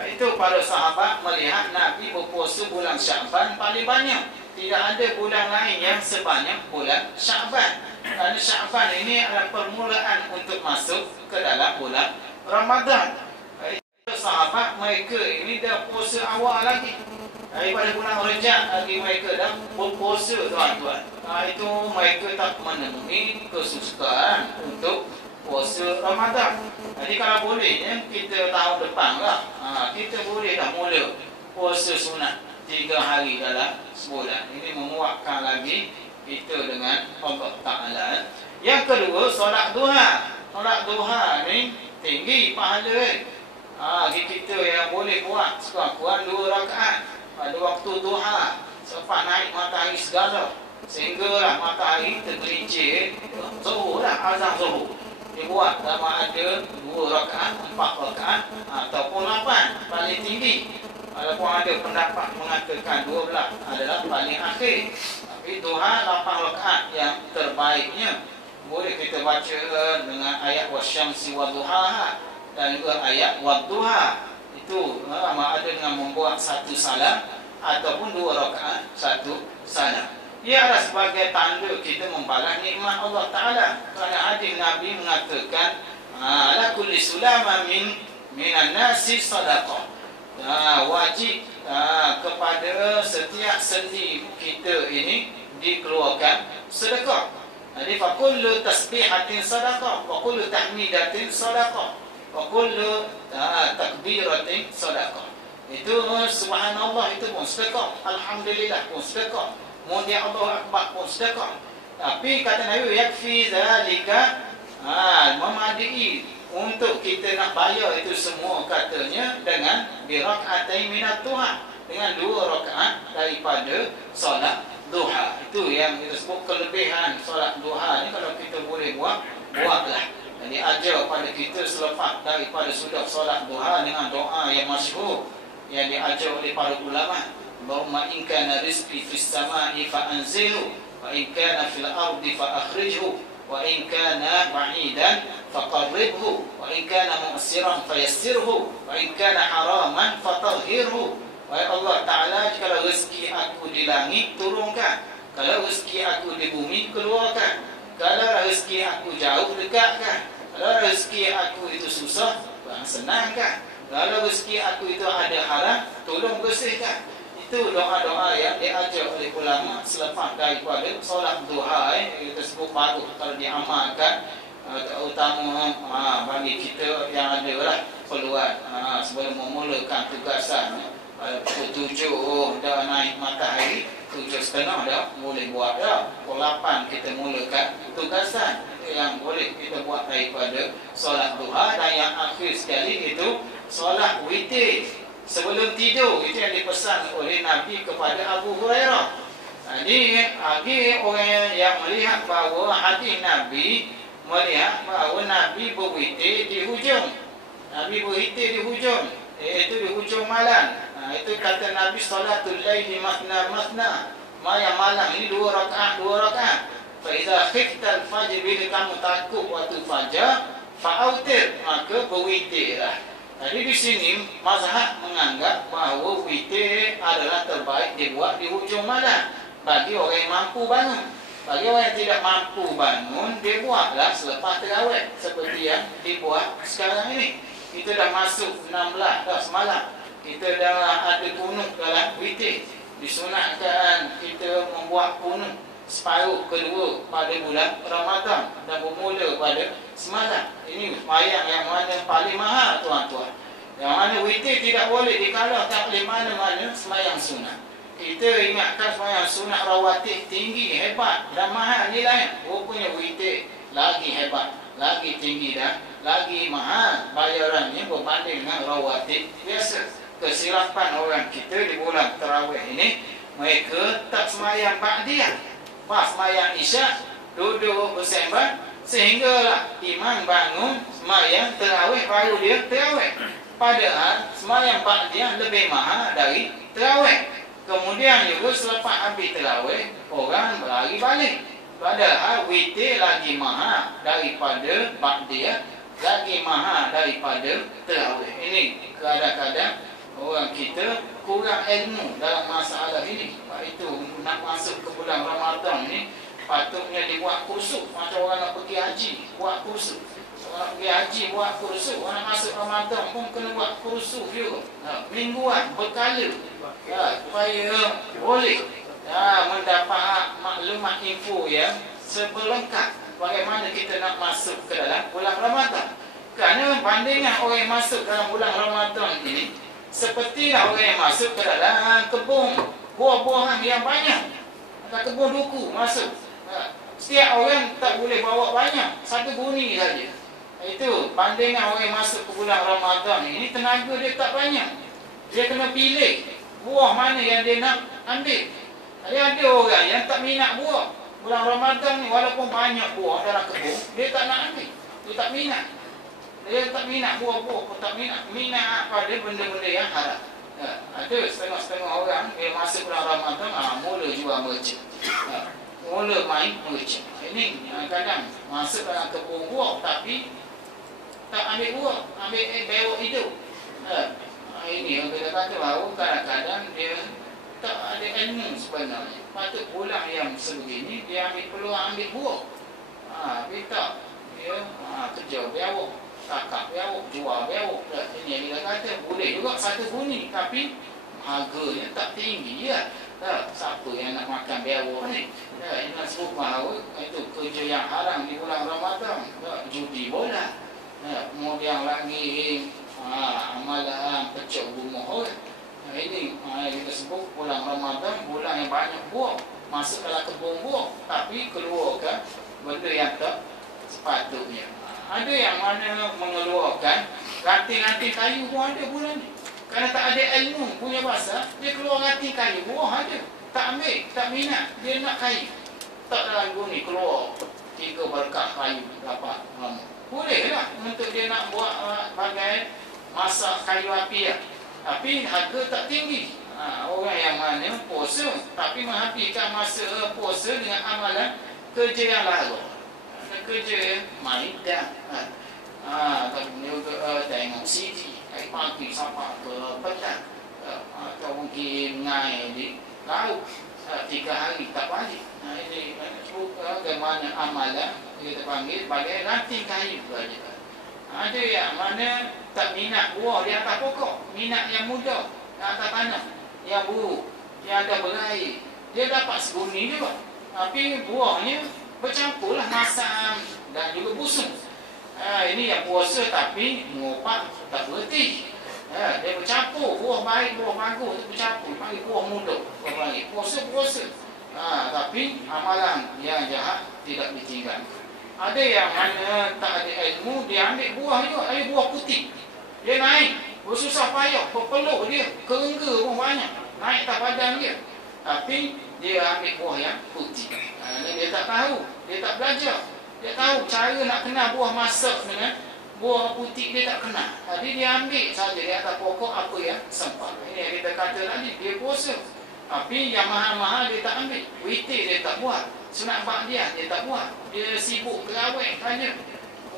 Itu para sahabat melihat Nabi berpuasa bulan Syaban paling banyak. Tidak ada bulan lain yang sebanyak bulan Syaban. Kerana Syaban ini adalah permulaan untuk masuk ke dalam bulan Ramadan. Sahabat mereka ini dah puasa awal lagi. Daripada bulan Rejab lagi mereka dah berpuasa, tuan-tuan. Itu mereka tak menemui kesusahan untuk puasa Ramadan. Jadi kalau bolehnya kita tahun depan lah, kita boleh dah mula puasa sunat 3 hari dalam sebulan. Ini menguatkan lagi kita dengan Allah Ta'ala. Yang kedua, solat duha. Solat duha ni tinggi pahala. Kita yang boleh buat sekurang-kurang 2 rakaat pada waktu duha, selepas naik matahari segala, sehinggalah matahari tergelincir zuhur lah, azan zuhur. Dibuat sama ada 2 rakaat, 4 rakaat ataupun 8 paling tinggi. Walaupun ada pendapat mengatakan 12 adalah paling akhir. Tapi duha 8 rakaat yang terbaiknya. Boleh kita baca dengan ayat wasyamsi wadduhaha dan juga ayat wadduha. Itu ada dengan membuat 1 salam ataupun 2 rakaat 1 salam. Ia adalah sebagai tanda kita membalas nikmat Allah Ta'ala. Kerana hadis Nabi mengatakan ala kulli sulama minan nasi sadaqah. Wajib kepada setiap sendi kita ini dikeluarkan sedekah. Jadi fa kullu tasbihatin sadaqah, wa kullu tahmidatin sadaqah, wa kullu takbiratin sadaqah. Itu subhanallah itu pun sedekah, alhamdulillah pun sedekah, kemudian Allahu akbar pun sedekah. Tapi kata Nabi yakfi zalika, memadai untuk kita nak bayar itu semua, katanya dengan birak'atain minat duha, dengan 2 rakaat daripada solat duha. Itu yang kita sebut kelebihan solat duha ni. Kalau kita boleh buatlah. Jadi ajar pada kita selepas daripada sudah solat duha dengan doa yang masyhur yang diajar oleh para ulama. Allahumma in kana rizqi fis sama'i fa anzilhu wa in kana fil ardi fa akhrijhu wa in kana ba'idan fa qarribhu wa in kana mu'siran fa yassirhu wa in kana haraman fa tahhirhu. Wahai Allah Ta'ala, kalau rezeki aku di langit, turunkan. Kalau rezeki aku di bumi, keluarkan. Kalau rezeki aku jauh, dekatkan. Kalau rezeki aku itu susah, senangkan. Kalau rezeki aku itu ada haram, tolong bersihkan. Itu doa-doa yang diajar oleh ulama selepas daripada solat duha. Kita sebut bagus kalau diamalkan, terutama bagi kita yang ada lah peluang sebelum memulakan tugasan. Pukul 7 dah naik matahari, 7.30 dah boleh buat dah. Pukul 8 kita mulakan tugasan. Itu yang boleh kita buat daripada solat duha. Dan yang akhir sekali itu solat witir sebelum tidur. Itu yang dipesan oleh Nabi kepada Abu Hurairah. Jadi orang yang melihat bahawa hadis Nabi melihat bahawa Nabi berwitir di hujung. Nabi berwitir di hujung, iaitu di hujung malam. Itu kata Nabi salatul laili masna masna. Maya malam ini 2 rakaat 2 rakaat. Fa iza khiftal fajr, bila kamu takut waktu fajar, fa'autir, maka berwitirlah. Jadi di sini mazhab menganggap bahawa witir adalah terbaik dibuat di hujung malam bagi orang yang mampu bangun. Bagi orang yang tidak mampu bangun, dia buatlah selepas tarawih seperti yang dibuat sekarang ini. Kita dah masuk 16 dah semalam. Kita dah ada kunut dalam witir. Disunatkan kita membuat kunut separuh kedua pada bulan Ramadan dan bermula pada semalam. Ini sembahyang yang mana paling mahal, tuan-tuan. Yang mana witir tidak boleh dikalahkan oleh mana-mana sembahyang sunat. Kita ingatkan sembahyang sunat rawatib tinggi, hebat dan mahal nilai. Rupanya witir lagi hebat, lagi tinggi dan lagi mahal bayarannya berbanding dengan rawatib biasa. Kesilapan orang kita di bulan tarawih ini, mereka tak sembahyang ba'diyah. Pas sembahyang isyak, duduk bersembang sehinggalah imam bangun sembahyang tarawih baru dia tarawih. Padahal sembahyang ba'diyah lebih mahal dari tarawih. Kemudian juga selepas habis tarawih, orang berlari balik. Padahal witir lagi mahal daripada ba'diyah, lagi mahal daripada tarawih. Ini kadang-kadang orang kita kurang ilmu dalam masalah ini. Itu nak masuk ke bulan Ramadan ni patutnya dibuat kursus. Macam orang nak pergi haji, buat kursus. Orang nak pergi haji, buat kursus. Orang nak masuk Ramadan pun kena buat kursus juga. Mingguan, berkala. Supaya boleh mendapat maklumat info yang sebelengkap bagaimana kita nak masuk ke dalam bulan Ramadan. Kerana bandingan orang yang masuk dalam bulan Ramadan ini sepertilah orang yang masuk ke dalam kebun buah-buahan yang banyak. Kebun duku masuk. Setiap orang tak boleh bawa banyak, satu buni saja. Itu bandingan orang yang masuk ke bulan Ramadan ini, tenaga dia tak banyak. Dia kena pilih buah mana yang dia nak ambil. Jadi ada orang yang tak minat buah. Bulan Ramadan ni walaupun banyak buah dalam kebun, dia tak nak ambil. Dia tak minat. Dia tak minat buah-buah pun tak minat. Minat pada benda-benda yang haram. Ada setengah-setengah orang bila masuk bulan Ramadan, mula jual mercek. Mula main mercek. Ini kadang masuk dalam kebun buah tapi tak ambil buah, ambil bewok hidup. Ini yang kita kata bahawa kadang-kadang dia tak ada ilmu sebenarnya. Patut pula yang sebegini dia ambil peluang ambil buah. Tapi tak. Dia kerja bewok, takak bewok, jual bewok. Ini yang kita kata boleh juga satu buni tapi harganya tak tinggi ya. Siapa yang nak makan bewok ni? Ini nak sebut bahawa itu kerja yang haram di bulan Ramadan. Judi bola. Kemudian lagi amalan pecah rumah. Ini kita sebut bulan Ramadan, bulan yang banyak buah. Masuk dalam kebun buah tapi keluarkan benda yang tak sepatutnya. Ada yang mana mengeluarkan ranting-ranting kayu pun ada bulan ni. Kerana tak ada ilmu punya bahasa, dia keluar ranting kayu, buah ada. Tak ambil, tak minat, dia nak kayu. Tak dalam guni keluar. 3 berkat kayu dapat lama. Boleh lah untuk dia nak buat bagai masak kayu api lah. Tapi harga tak tinggi. Orang yang mana puasa tapi menghabiskan masa puasa dengan amalan kerja yang lara. Kerja main dah. Atau juga tengok CD dari pagi sampai ke petang. Atau mungkin ngai di laut 3 hari tak balik. Ini bagaimana amalan kita panggil bagai ranting kayu saja. Ada yang mana tak minat buah di atas pokok, minat yang muda di atas tanah, yang buruk, yang ada berair. Dia dapat seguni juga, tapi buahnya bercampurlah masam dan juga busuk. Ini yang puasa tapi mengopak tak berhenti. Dia bercampur, buah baik, buah bagus bercampur, panggil buah muda. Puasa. Tapi amalan yang jahat tidak ditinggalkan. Ada yang mana tak ada ilmu, dia ambil buah juga, ambil buah putih. Dia naik, bersusah payah, berpeluk dia, kerengga pun banyak, naik tak badan dia. Tapi dia ambil buah yang putih. Dia tak tahu, dia tak belajar. Dia tahu cara nak kenal buah masak dengan buah putih, dia tak kenal. Jadi dia ambil saja di atas pokok apa yang sempat. Ini yang kita kata tadi, dia puasa. Tapi yang mahal-mahal dia tak ambil. Witir dia tak buat. Sunat ba'diyah dia tak buat. Dia sibuk terawih saja.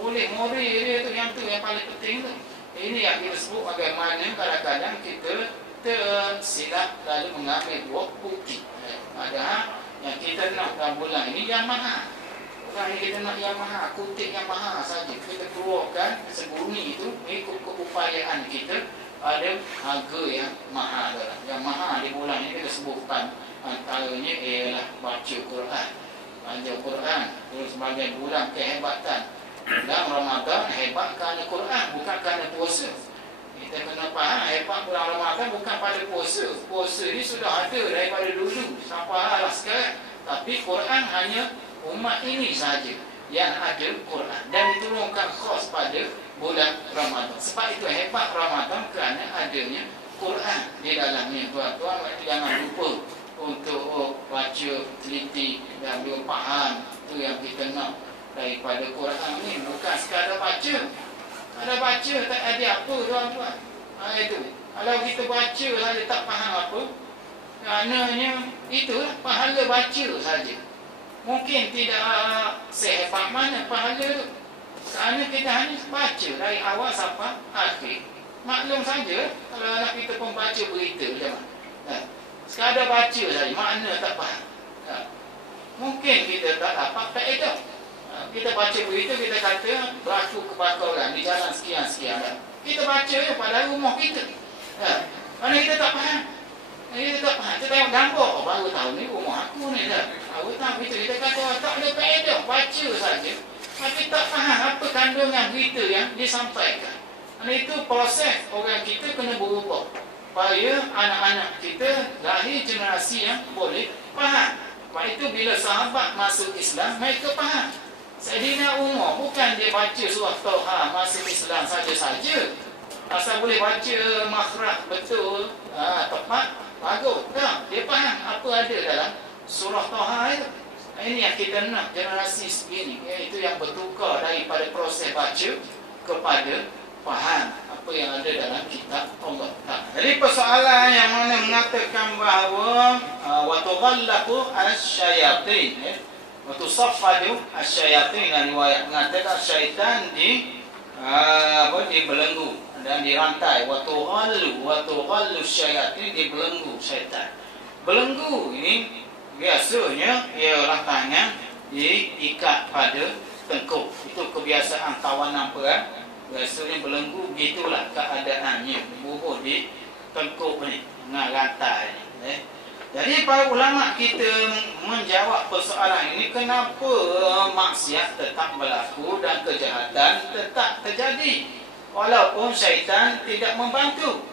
Boleh mori dia tu yang paling penting tu. Ini yang kita sebut bagaimana kadang-kadang kita tersilap lalu mengambil buah putih. Padahal yang kita nak dalam bulan ini yang mahal. Bukan yang kita nak yang mahal, kutip yang mahal saja. Kita keluarkan seguni itu ikut keupayaan kita. Ada harga yang mahal adalah. Yang mahal di bulan ini kita sebutkan antaranya ialah baca Quran. Baca Quran itu sebagai bulan kehebatan. Bulan Ramadan hebat kerana Quran, bukan kerana puasa. Kita kena faham hebat bulan Ramadan bukan pada puasa. Puasa ini sudah ada daripada dulu sampai sekarang. Tapi Quran hanya umat ini saja yang ada Quran dan diturunkan khas pada bulan Ramadan. Sebab itu hebat Ramadan kerana adanya Quran di dalamnya. Tuan-tuan jangan lupa untuk baca, teliti dan juga faham. Itu yang kita nak daripada Quran ni. Bukan sekadar baca. Kalau baca tak ada apa tuan-tuan. Itu. Kalau kita baca saja tak faham apa, kerana itulah pahala baca saja. Mungkin tidak sehebat mana pahala tu. Kerana kita hanya baca dari awal sampai akhir. Maklum saja kalau anak kita pembaca berita macam mana. Sekadar baca saja, makna tak faham. Mungkin kita tak dapat faedah. Kita baca berita, kita kata berlaku kebakaran di jalan sekian-sekian. Kita baca pada rumah kita. Mana kita tak faham. Kita tak faham. Kita tengok gambar, baru tahu ni rumah aku ni dah. Baru tahu kita kata tak ada faedah, baca saja. Tapi tak faham apa kandungan berita yang disampaikan. Dan itu proses orang kita kena berubah. Supaya anak-anak kita lahir generasi yang boleh faham. Sebab itu bila sahabat masuk Islam, mereka faham. Sayyidina Umar bukan dia baca surah Taha masuk Islam saja-saja. Asal boleh baca makhraj betul, tepat, bagus. Tak, dia faham apa ada dalam surah Taha itu. Ini yang kita nak generasi segini, iaitu yang bertukar daripada proses baca kepada faham apa yang ada dalam kitab Allah. Jadi persoalan yang mana mengatakan bahawa wa tughallaqu asy-syayatin, wa tusaffadu asy-syayatin, dan riwayat mengatakan syaitan dibelenggu dan dirantai. Wa tughallu syayatin, dibelenggu syaitan. Belenggu ini biasanya ialah tangan diikat pada tengkuk. Itu kebiasaan tawanan perang. Biasanya belenggu, begitulah keadaannya. Bubuh di tengkuk ni dengan rantai ni. Jadi para ulama kita menjawab persoalan ini, kenapa maksiat tetap berlaku dan kejahatan tetap terjadi walaupun syaitan tidak membantu.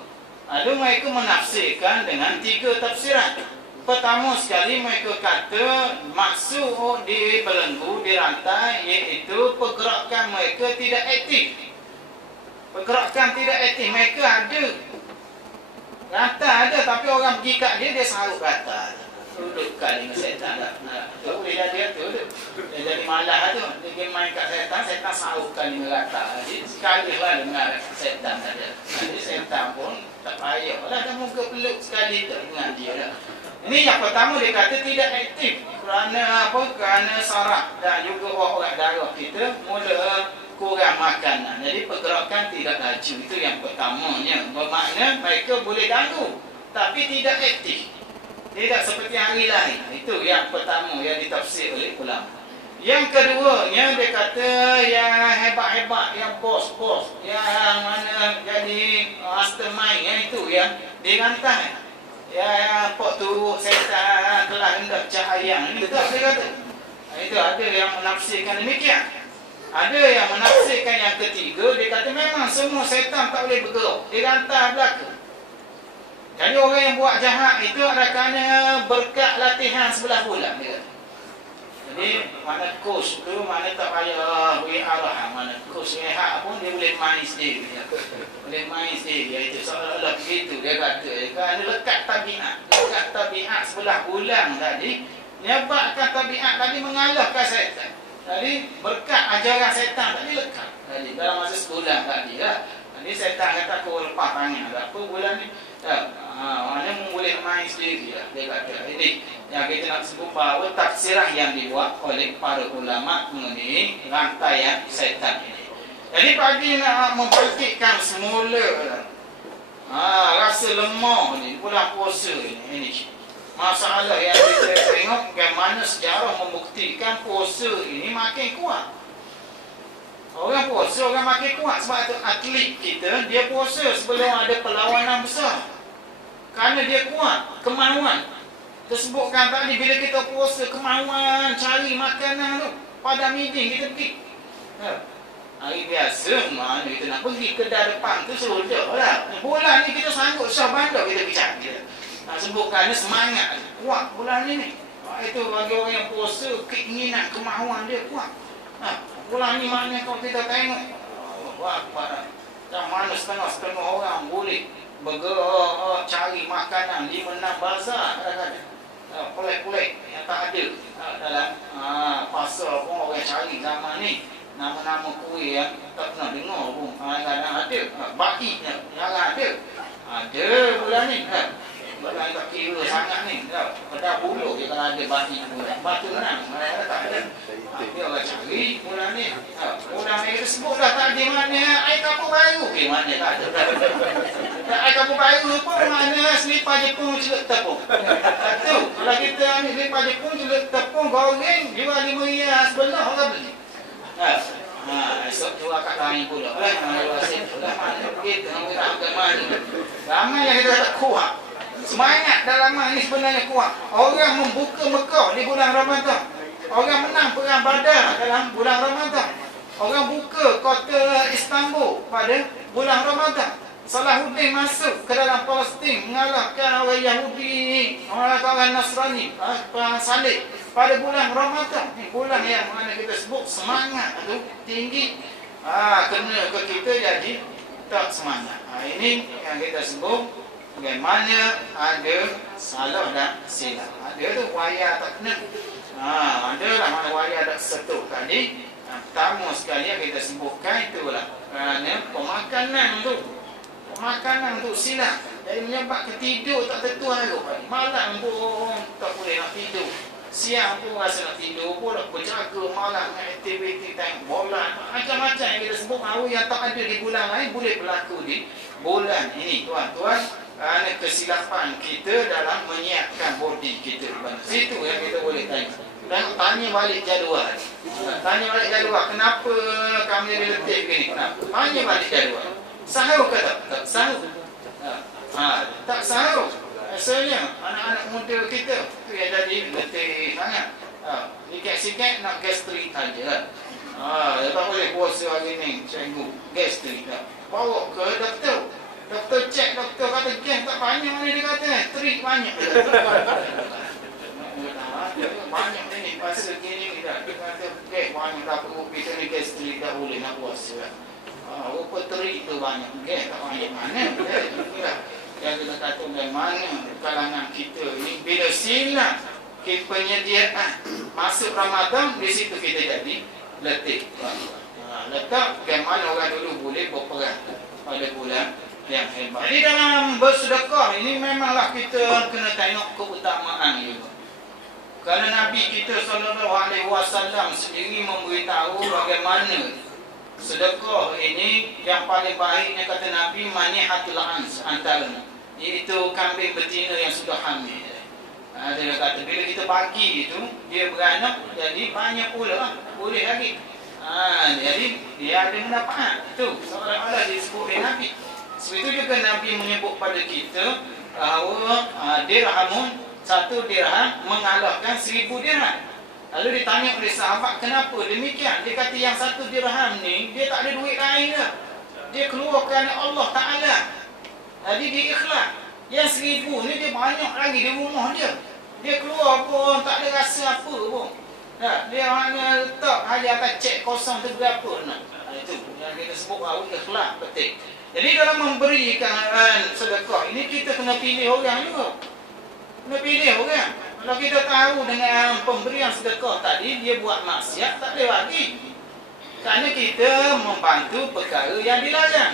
Lalu mereka menafsirkan dengan 3 tafsiran. Pertama sekali mereka kata maksud dibelenggu, dirantai, iaitu pergerakan mereka tidak aktif. Pergerakan tidak aktif, mereka ada rantai ada, tapi orang pergi kat dia sarut rantai. Duduk kali dengan setan tak. Tu boleh jadi tu. Dia jadi malah tu. Dia pergi main kat setan, setan sauh kali dengan rata. Jadi sekali lah dengan setan saja. Jadi setan pun tak payah lah dah muka peluk sekali tu dengan dia dah. Ini yang pertama dia kata tidak aktif. Kerana apa? Kerana saraf dan juga orang darah kita mula kurang makanan. Jadi pergerakan tidak laju. Itu yang pertamanya. Bermakna mereka boleh ganggu tapi tidak aktif. Tidak seperti hari lain. Itu yang pertama yang ditafsir oleh ulama. Yang keduanya dia kata yang hebat-hebat, yang bos-bos, yang mana jadi mastermind, yang itu yang dirantai. Yang pok turut setan telah hendak cahaya. Ini tak dia kata. Itu ada yang menafsirkan demikian. Ada yang menafsirkan yang ketiga, dia kata memang semua setan tak boleh bergerak. Dirantai belaka. Jadi orang yang buat jahat itu adalah kerana berkat latihan 11 bulan dia. Jadi mana coach tu, mana tak payah beri arah, mana coach rehat pun dia boleh main sendiri. Boleh main sendiri. Itu seolah-olah begitu dia kata. Kerana lekat tabiat. Lekat tabiat 11 bulan tadi menyebabkan tabiat tadi mengalahkan setan. Jadi berkat ajaran setan tadi lekat. Jadi dalam masa sebulan tadi lah. Jadi setan kata kau lepas tangan. Apa bulan ni? Mana boleh main sendiri lah, dia kata. Jadi yang kita nak sebut bahawa tafsirah yang dibuat oleh para ulama mengenai rantaian setan ini. Jadi pagi nak membangkitkan semula rasa lemah ni bulan puasa ini. Masalah yang kita tengok bagaimana sejarah membuktikan puasa ini makin kuat. Orang puasa orang makin kuat sebab itu atlet kita dia puasa sebelum ada perlawanan besar. Kerana dia kuat kemauan. Tersebutkan tadi bila kita puasa kemauan cari makanan tu pada meeting kita pergi. Hari biasa mana kita nak pergi kedai depan tu sudah lah. Bulan ni kita sanggup Syah Bandar kita pergi cari. Nak sebutkan semangat kuat bulan ni. Itu bagi orang yang puasa keinginan kemauan dia kuat. Bulan ni maknanya kalau kita tengok macam mana setengah-setengah orang boleh bergerak cari makanan 5-6 bazar kulit-kulit yang tak ada dalam pasar pun orang cari zaman ni. Nama-nama kuih yang tak pernah dengar pun kadang-kadang ada. Baiknya jarang ada. Ada bulan ni bulan tak kira sangat ni. Pada bulu dia kalau ada baik batu menang tak ada. Dia orang cari bulan ni. Bulan ni kita sebut dah tadi mana air kapur baru. Mana tak ada. Air kapur baru pun mana selipar Jepun celup tepung. Satu. Kalau kita ambil selipar Jepun celup tepung goreng jual RM5 sebelah orang beli. Esok jual kat lain pula. Jual situ lah. Mana begitu. Ramai yang kita tak kuat. Semangat dalam ni sebenarnya kuat. Orang membuka Mekah di bulan Ramadan. Orang menang perang Badar dalam bulan Ramadan. Orang buka kota Istanbul pada bulan Ramadan. Salahuddin masuk ke dalam Palestin mengalahkan orang Yahudi, orang Nasrani, perang salib pada bulan Ramadan. Ini bulan yang mana kita sebut semangat itu tinggi. Kena ke kita jadi tak semangat. Ini yang kita sebut bagaimana ada salah dan silap. Ada tu wayar tak kena. Ada lah mana wayar tak setuk tadi. Pertama sekali yang kita sebutkan itulah kerana pemakanan tu silap. Jadi menyebabkan tidur tak tentu hari. Malam pun tak boleh nak tidur. Siang pun rasa nak tidur pun nak berjaga malam dengan aktiviti tengok bola. Macam-macam yang kita sebut bahawa yang tak ada di bulan lain boleh berlaku di bulan ini. Tuan-tuan, kerana kesilapan kita dalam menyiapkan body kita. Situ yang kita boleh tengok. Dan tanya balik jadual. Kenapa kami ada letih begini? Kenapa? Tanya balik jadual. Sahur ke tak? Tak sahur. Tak sahur. Asalnya anak-anak muda kita tu yang jadi letih sangat. Sikit-sikit nak gastrik saja. Tak boleh puasa hari ni cikgu gastrik tak. Bawa ke doktor. Doktor cek, doktor kata gas tak banyak ni dia kata. Trik banyak. Banyak ni pasal gini kita kata gas banyak tak perlu kita ni gastrik tak boleh nak puasa. Rupa trik tu banyak. Gas tak banyak mana. yang kita kata bagaimana kalangan kita ni bila silap kita penyediaan masuk Ramadan, di situ kita jadi letih. Letak bagaimana orang dulu boleh berperang pada bulan yang hebat. Jadi dalam bersedekah ini memanglah kita kena tengok keutamaan juga. Kerana Nabi kita SAW sendiri memberitahu bagaimana sedekah ini yang paling baiknya, kata Nabi, manihatul ans antaranya, iaitu kambing betina yang sudah hamil. Dia kata bila kita bagi itu, dia beranak, jadi banyak pula, boleh lagi. Jadi dia ada manfaat. Itu seolah-olah disebut oleh Nabi. Sebab itu juga Nabi menyebut pada kita bahawa dirhamun, 1 dirham mengalahkan 1000 dirham. Lalu ditanya oleh sahabat, kenapa demikian? Dia kata yang 1 dirham ni, dia tak ada duit lain dah. Dia keluarkan Allah Ta'ala. Jadi dia ikhlas. Yang 1000 ni dia banyak lagi di rumah dia. Dia keluar pun tak ada rasa apa pun. Dia hanya letak hanya atas cek kosong tu berapa nak. Itu yang kita sebut bahawa ikhlas penting. Jadi dalam memberikan sedekah ini kita kena pilih orang juga. Kena pilih orang. Kalau kita tahu dengan pemberian sedekah tadi dia buat maksiat, tak boleh bagi. Kerana kita membantu perkara yang dilarang.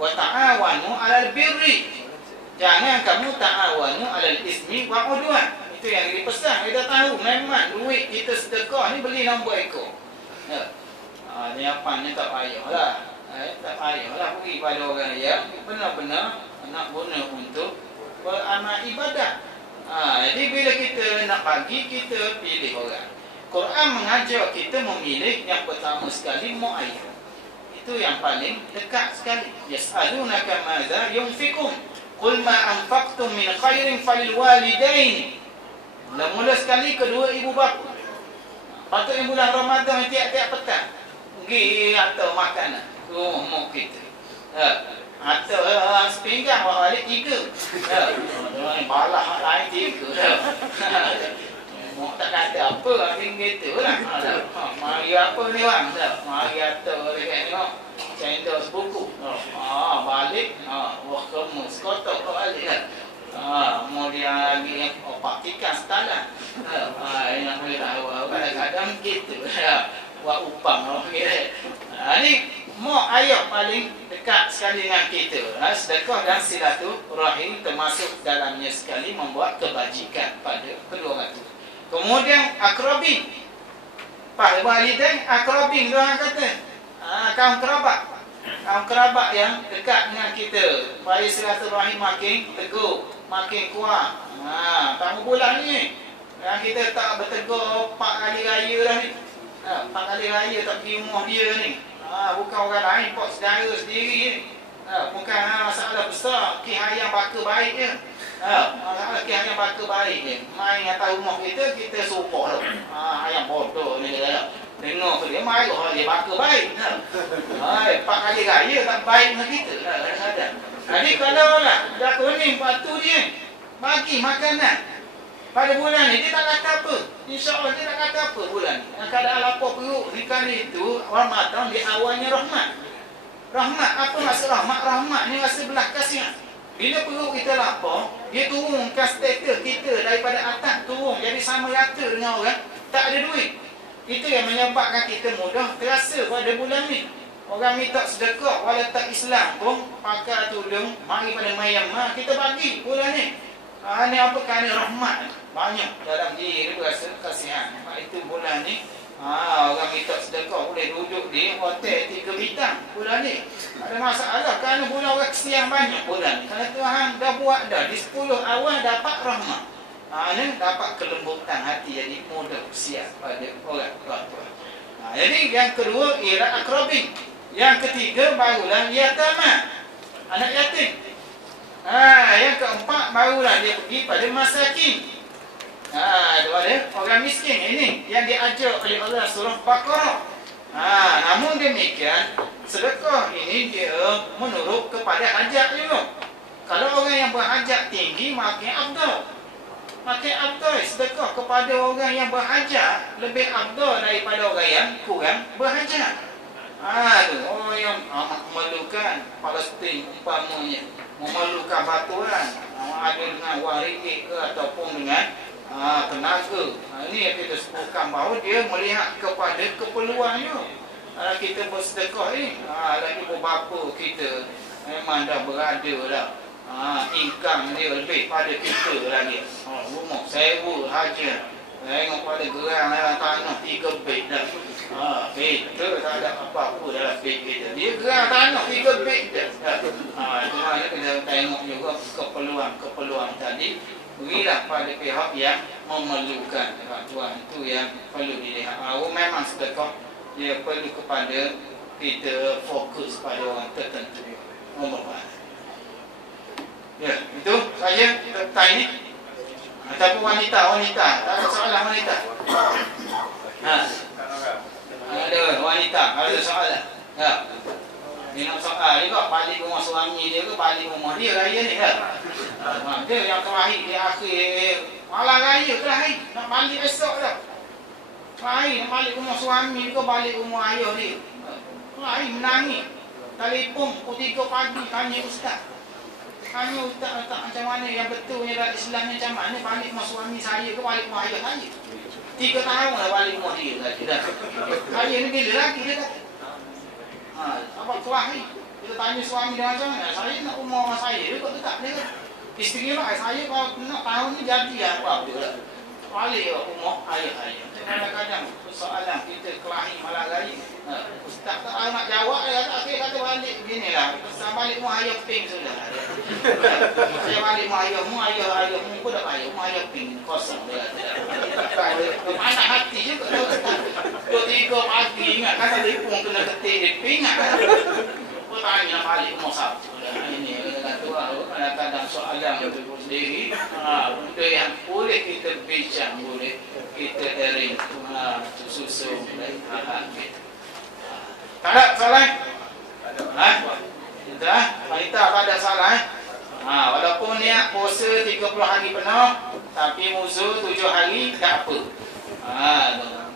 Wa ta'awanu 'alal birri. Jangan kamu ta'awanu 'alal ismi wa 'udwan. Itu yang dipesan. Kita tahu memang duit kita sedekah ni beli nombor ekor. Ni apa ni tak payahlah. Tak payahlah pergi pada orang yang benar-benar nak guna untuk beramal ibadah. Jadi bila kita nak bagi, kita pilih orang. Quran mengajar kita memilih yang pertama sekali mu'ayyad. Itu yang paling dekat sekali. Yas'alunaka madza yunfiqun. Qul ma anfaqtum min khairin falil walidain. Mula sekali kedua ibu bapa. Patutnya bulan Ramadan tiap-tiap petang pergi atau makanan rumah kita. Atau sepinggan bawa balik 3. Balah lain 3. Mau tak kata apa RM5 lah. Mari apa ni bang? Mari atau dekat tengok cendol sebuku. Balik wah kemus kotak kau balik lah. Kemudian lagi yang paktikan setalan. Yang boleh tahu kadang-kadang gitu. Buat upang ni mau ayat paling dekat sekali dengan kita. Sedekah dan silaturahim termasuk dalamnya sekali membuat kebajikan pada kedua orang tua. Kemudian akrabin, pak walidain akrabin orang kata kaum kerabat yang dekat dengan kita, supaya silaturahim makin teguh, makin kuat. Tamu bulan ni yang kita tak bertegur 4 kali raya dah ni. 4 kali raya tak pergi rumah dia ni. Bukan orang lain, pak saudara sendiri ni. Bukan masalah besar, kihayang baka baik je. Masalah kihayang baka baik je. Main atas rumah kita, kita support tu. Ayam bodoh ni dia. Dengar dia marah dia baka baik. 4 kali raya tak baik dengan kita. Jadi kalau lah dah kuning patu dia bagi makanan pada bulan ni, dia tak kata apa. InsyaAllah dia tak kata apa bulan ni. Keadaan lapar perut ni kali itu Ramadan di awalnya rahmat. Rahmat, apa maksud rahmat? Rahmat ni rasa belah kasihan. Bila perut kita lapar, dia turunkan status kita daripada atas turun. Jadi sama rata dengan orang tak ada duit. Itu yang menyebabkan kita mudah terasa pada bulan ni. Orang minta sedekah, walau tak Islam pun pakai tudung, mari pada Myanmar, kita bagi bulan ni. Ini apa? Kerana rahmat banyak dalam diri dia berasa kasihan. Itu bulan ni orang minta sedekah boleh duduk di hotel 3 bintang bulan ni. Ada masalah kerana bulan orang kesian banyak bulan ni. Kerana Tuhan dah buat dah di 10 awal dapat rahmat. Ini dapat kelembutan hati, jadi mudah siap pada orang tua. Jadi yang kedua ialah akrabin. Yang ketiga barulah yatama, anak yatim. Yang keempat barulah dia pergi pada masakin. Ada orang miskin. Ini yang diajar oleh Allah surah Baqarah. Namun demikian, sedekah ini dia menurut kepada hajat juga. Kalau orang yang berhajat tinggi, makin afdal. Makin afdal sedekah kepada orang yang berhajat lebih afdal daripada orang yang kurang berhajat. Orang yang amat memerlukan Palestin umpamanya. memerlukan bantuan, ada dengan wang ringgit ke ataupun dengan tenaga. Ini yang kita sebutkan bahawa dia melihat kepada keperluannya. Kalau kita bersedekah ni, lagi beberapa kita memang dah berada dah. Income dia lebih pada kita lagi. Rumah sewa haja. Tengok pada gerang dalam tanah 3 beg dah. Kita tak ada apa-apa dalam beg kita. Dia gerang tanah 3 beg dah. Itu mana kita tengok juga keperluan tadi. Berilah pada pihak yang memerlukan. Tuan itu yang perlu dilihat. Memang sedekah dia perlu kepada kita fokus pada orang tertentu. Ya, itu saja tentang ini. Ataupun wanita. Tak ada soalan wanita. Ada wanita, ada soalan. Ya. Dia nak soal juga balik rumah suami dia ke balik rumah dia raya ni kan. Dia yang terakhir dia akhir malam raya terakhir nak balik esok dah. Terakhir nak balik rumah suami ke balik rumah ayah dia. Terakhir menangis. Telefon pukul 3 pagi tanya ustaz. Tanya ustaz macam mana yang betulnya dalam Islam ni macam mana balik rumah suami saya ke balik rumah ayah saya. 3 tahun dah balik rumah dia tadi dah. Saya ni bila lagi dia kata. Apa terakhir kita tanya suami dia macam mana, saya nak rumah saya dia kok dekat dia kan. Isteri lah saya kalau nak tahun ni jadi apa-apa lah. Balik rumah ayah saya. Kadang-kadang persoalan kita kelahi malam raya. Ustaz tak nak jawab dia kata akhir kata balik beginilah. Ustaz balik rumah ayah ping sudah. Saya balik rumah ayahmu pun dah balik rumah ayah ping kosong dia kata. Anak hati juga. 2-3 pagi ingat kan telefon kena ketik dia ping ingat. Tanya nak balik rumah Sabtu dah. Ini kadang-kadang soalan untuk sendiri. Benda yang boleh kita bincang, boleh kita arrange susun tak ada salah. Kita wanita tak ada salah. Walaupun niat puasa 30 hari penuh tapi musuh 7 hari tak apa.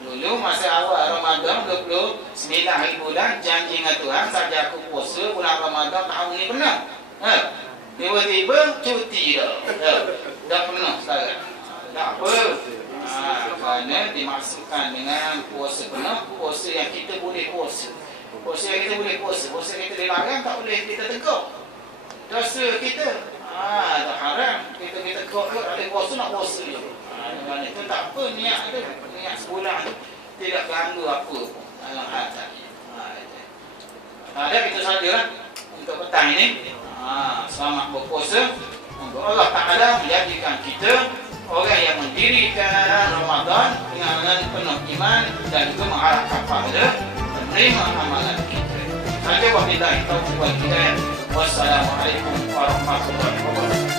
Dulu masa awal Ramadan 29 hari bulan janji dengan Tuhan saja aku puasa bulan Ramadan tahun ni penuh. Tiba-tiba cuti dah. Dah penuh sekarang. Tak apa. Kerana dimasukkan dengan puasa penuh, puasa yang kita boleh puasa. Puasa yang kita boleh puasa. Puasa yang kita dilarang tak boleh kita tegur. Dosa kita tak haram. Kita tegur ada puasa nak puasa je. Itu tak apa niat tu. Niat sebulan tu tidak ganggu apa pun dalam hal tadi. Ada kita sajalah untuk petang ini. Selamat berpuasa. Untuk Allah Ta'ala menjadikan kita orang yang mendirikan Ramadan dengan penuh iman dan juga mengharapkan pahala dan menerima amalan kita. Saja wabillahi taufiq wal hidayah. Wassalamualaikum warahmatullahi wabarakatuh.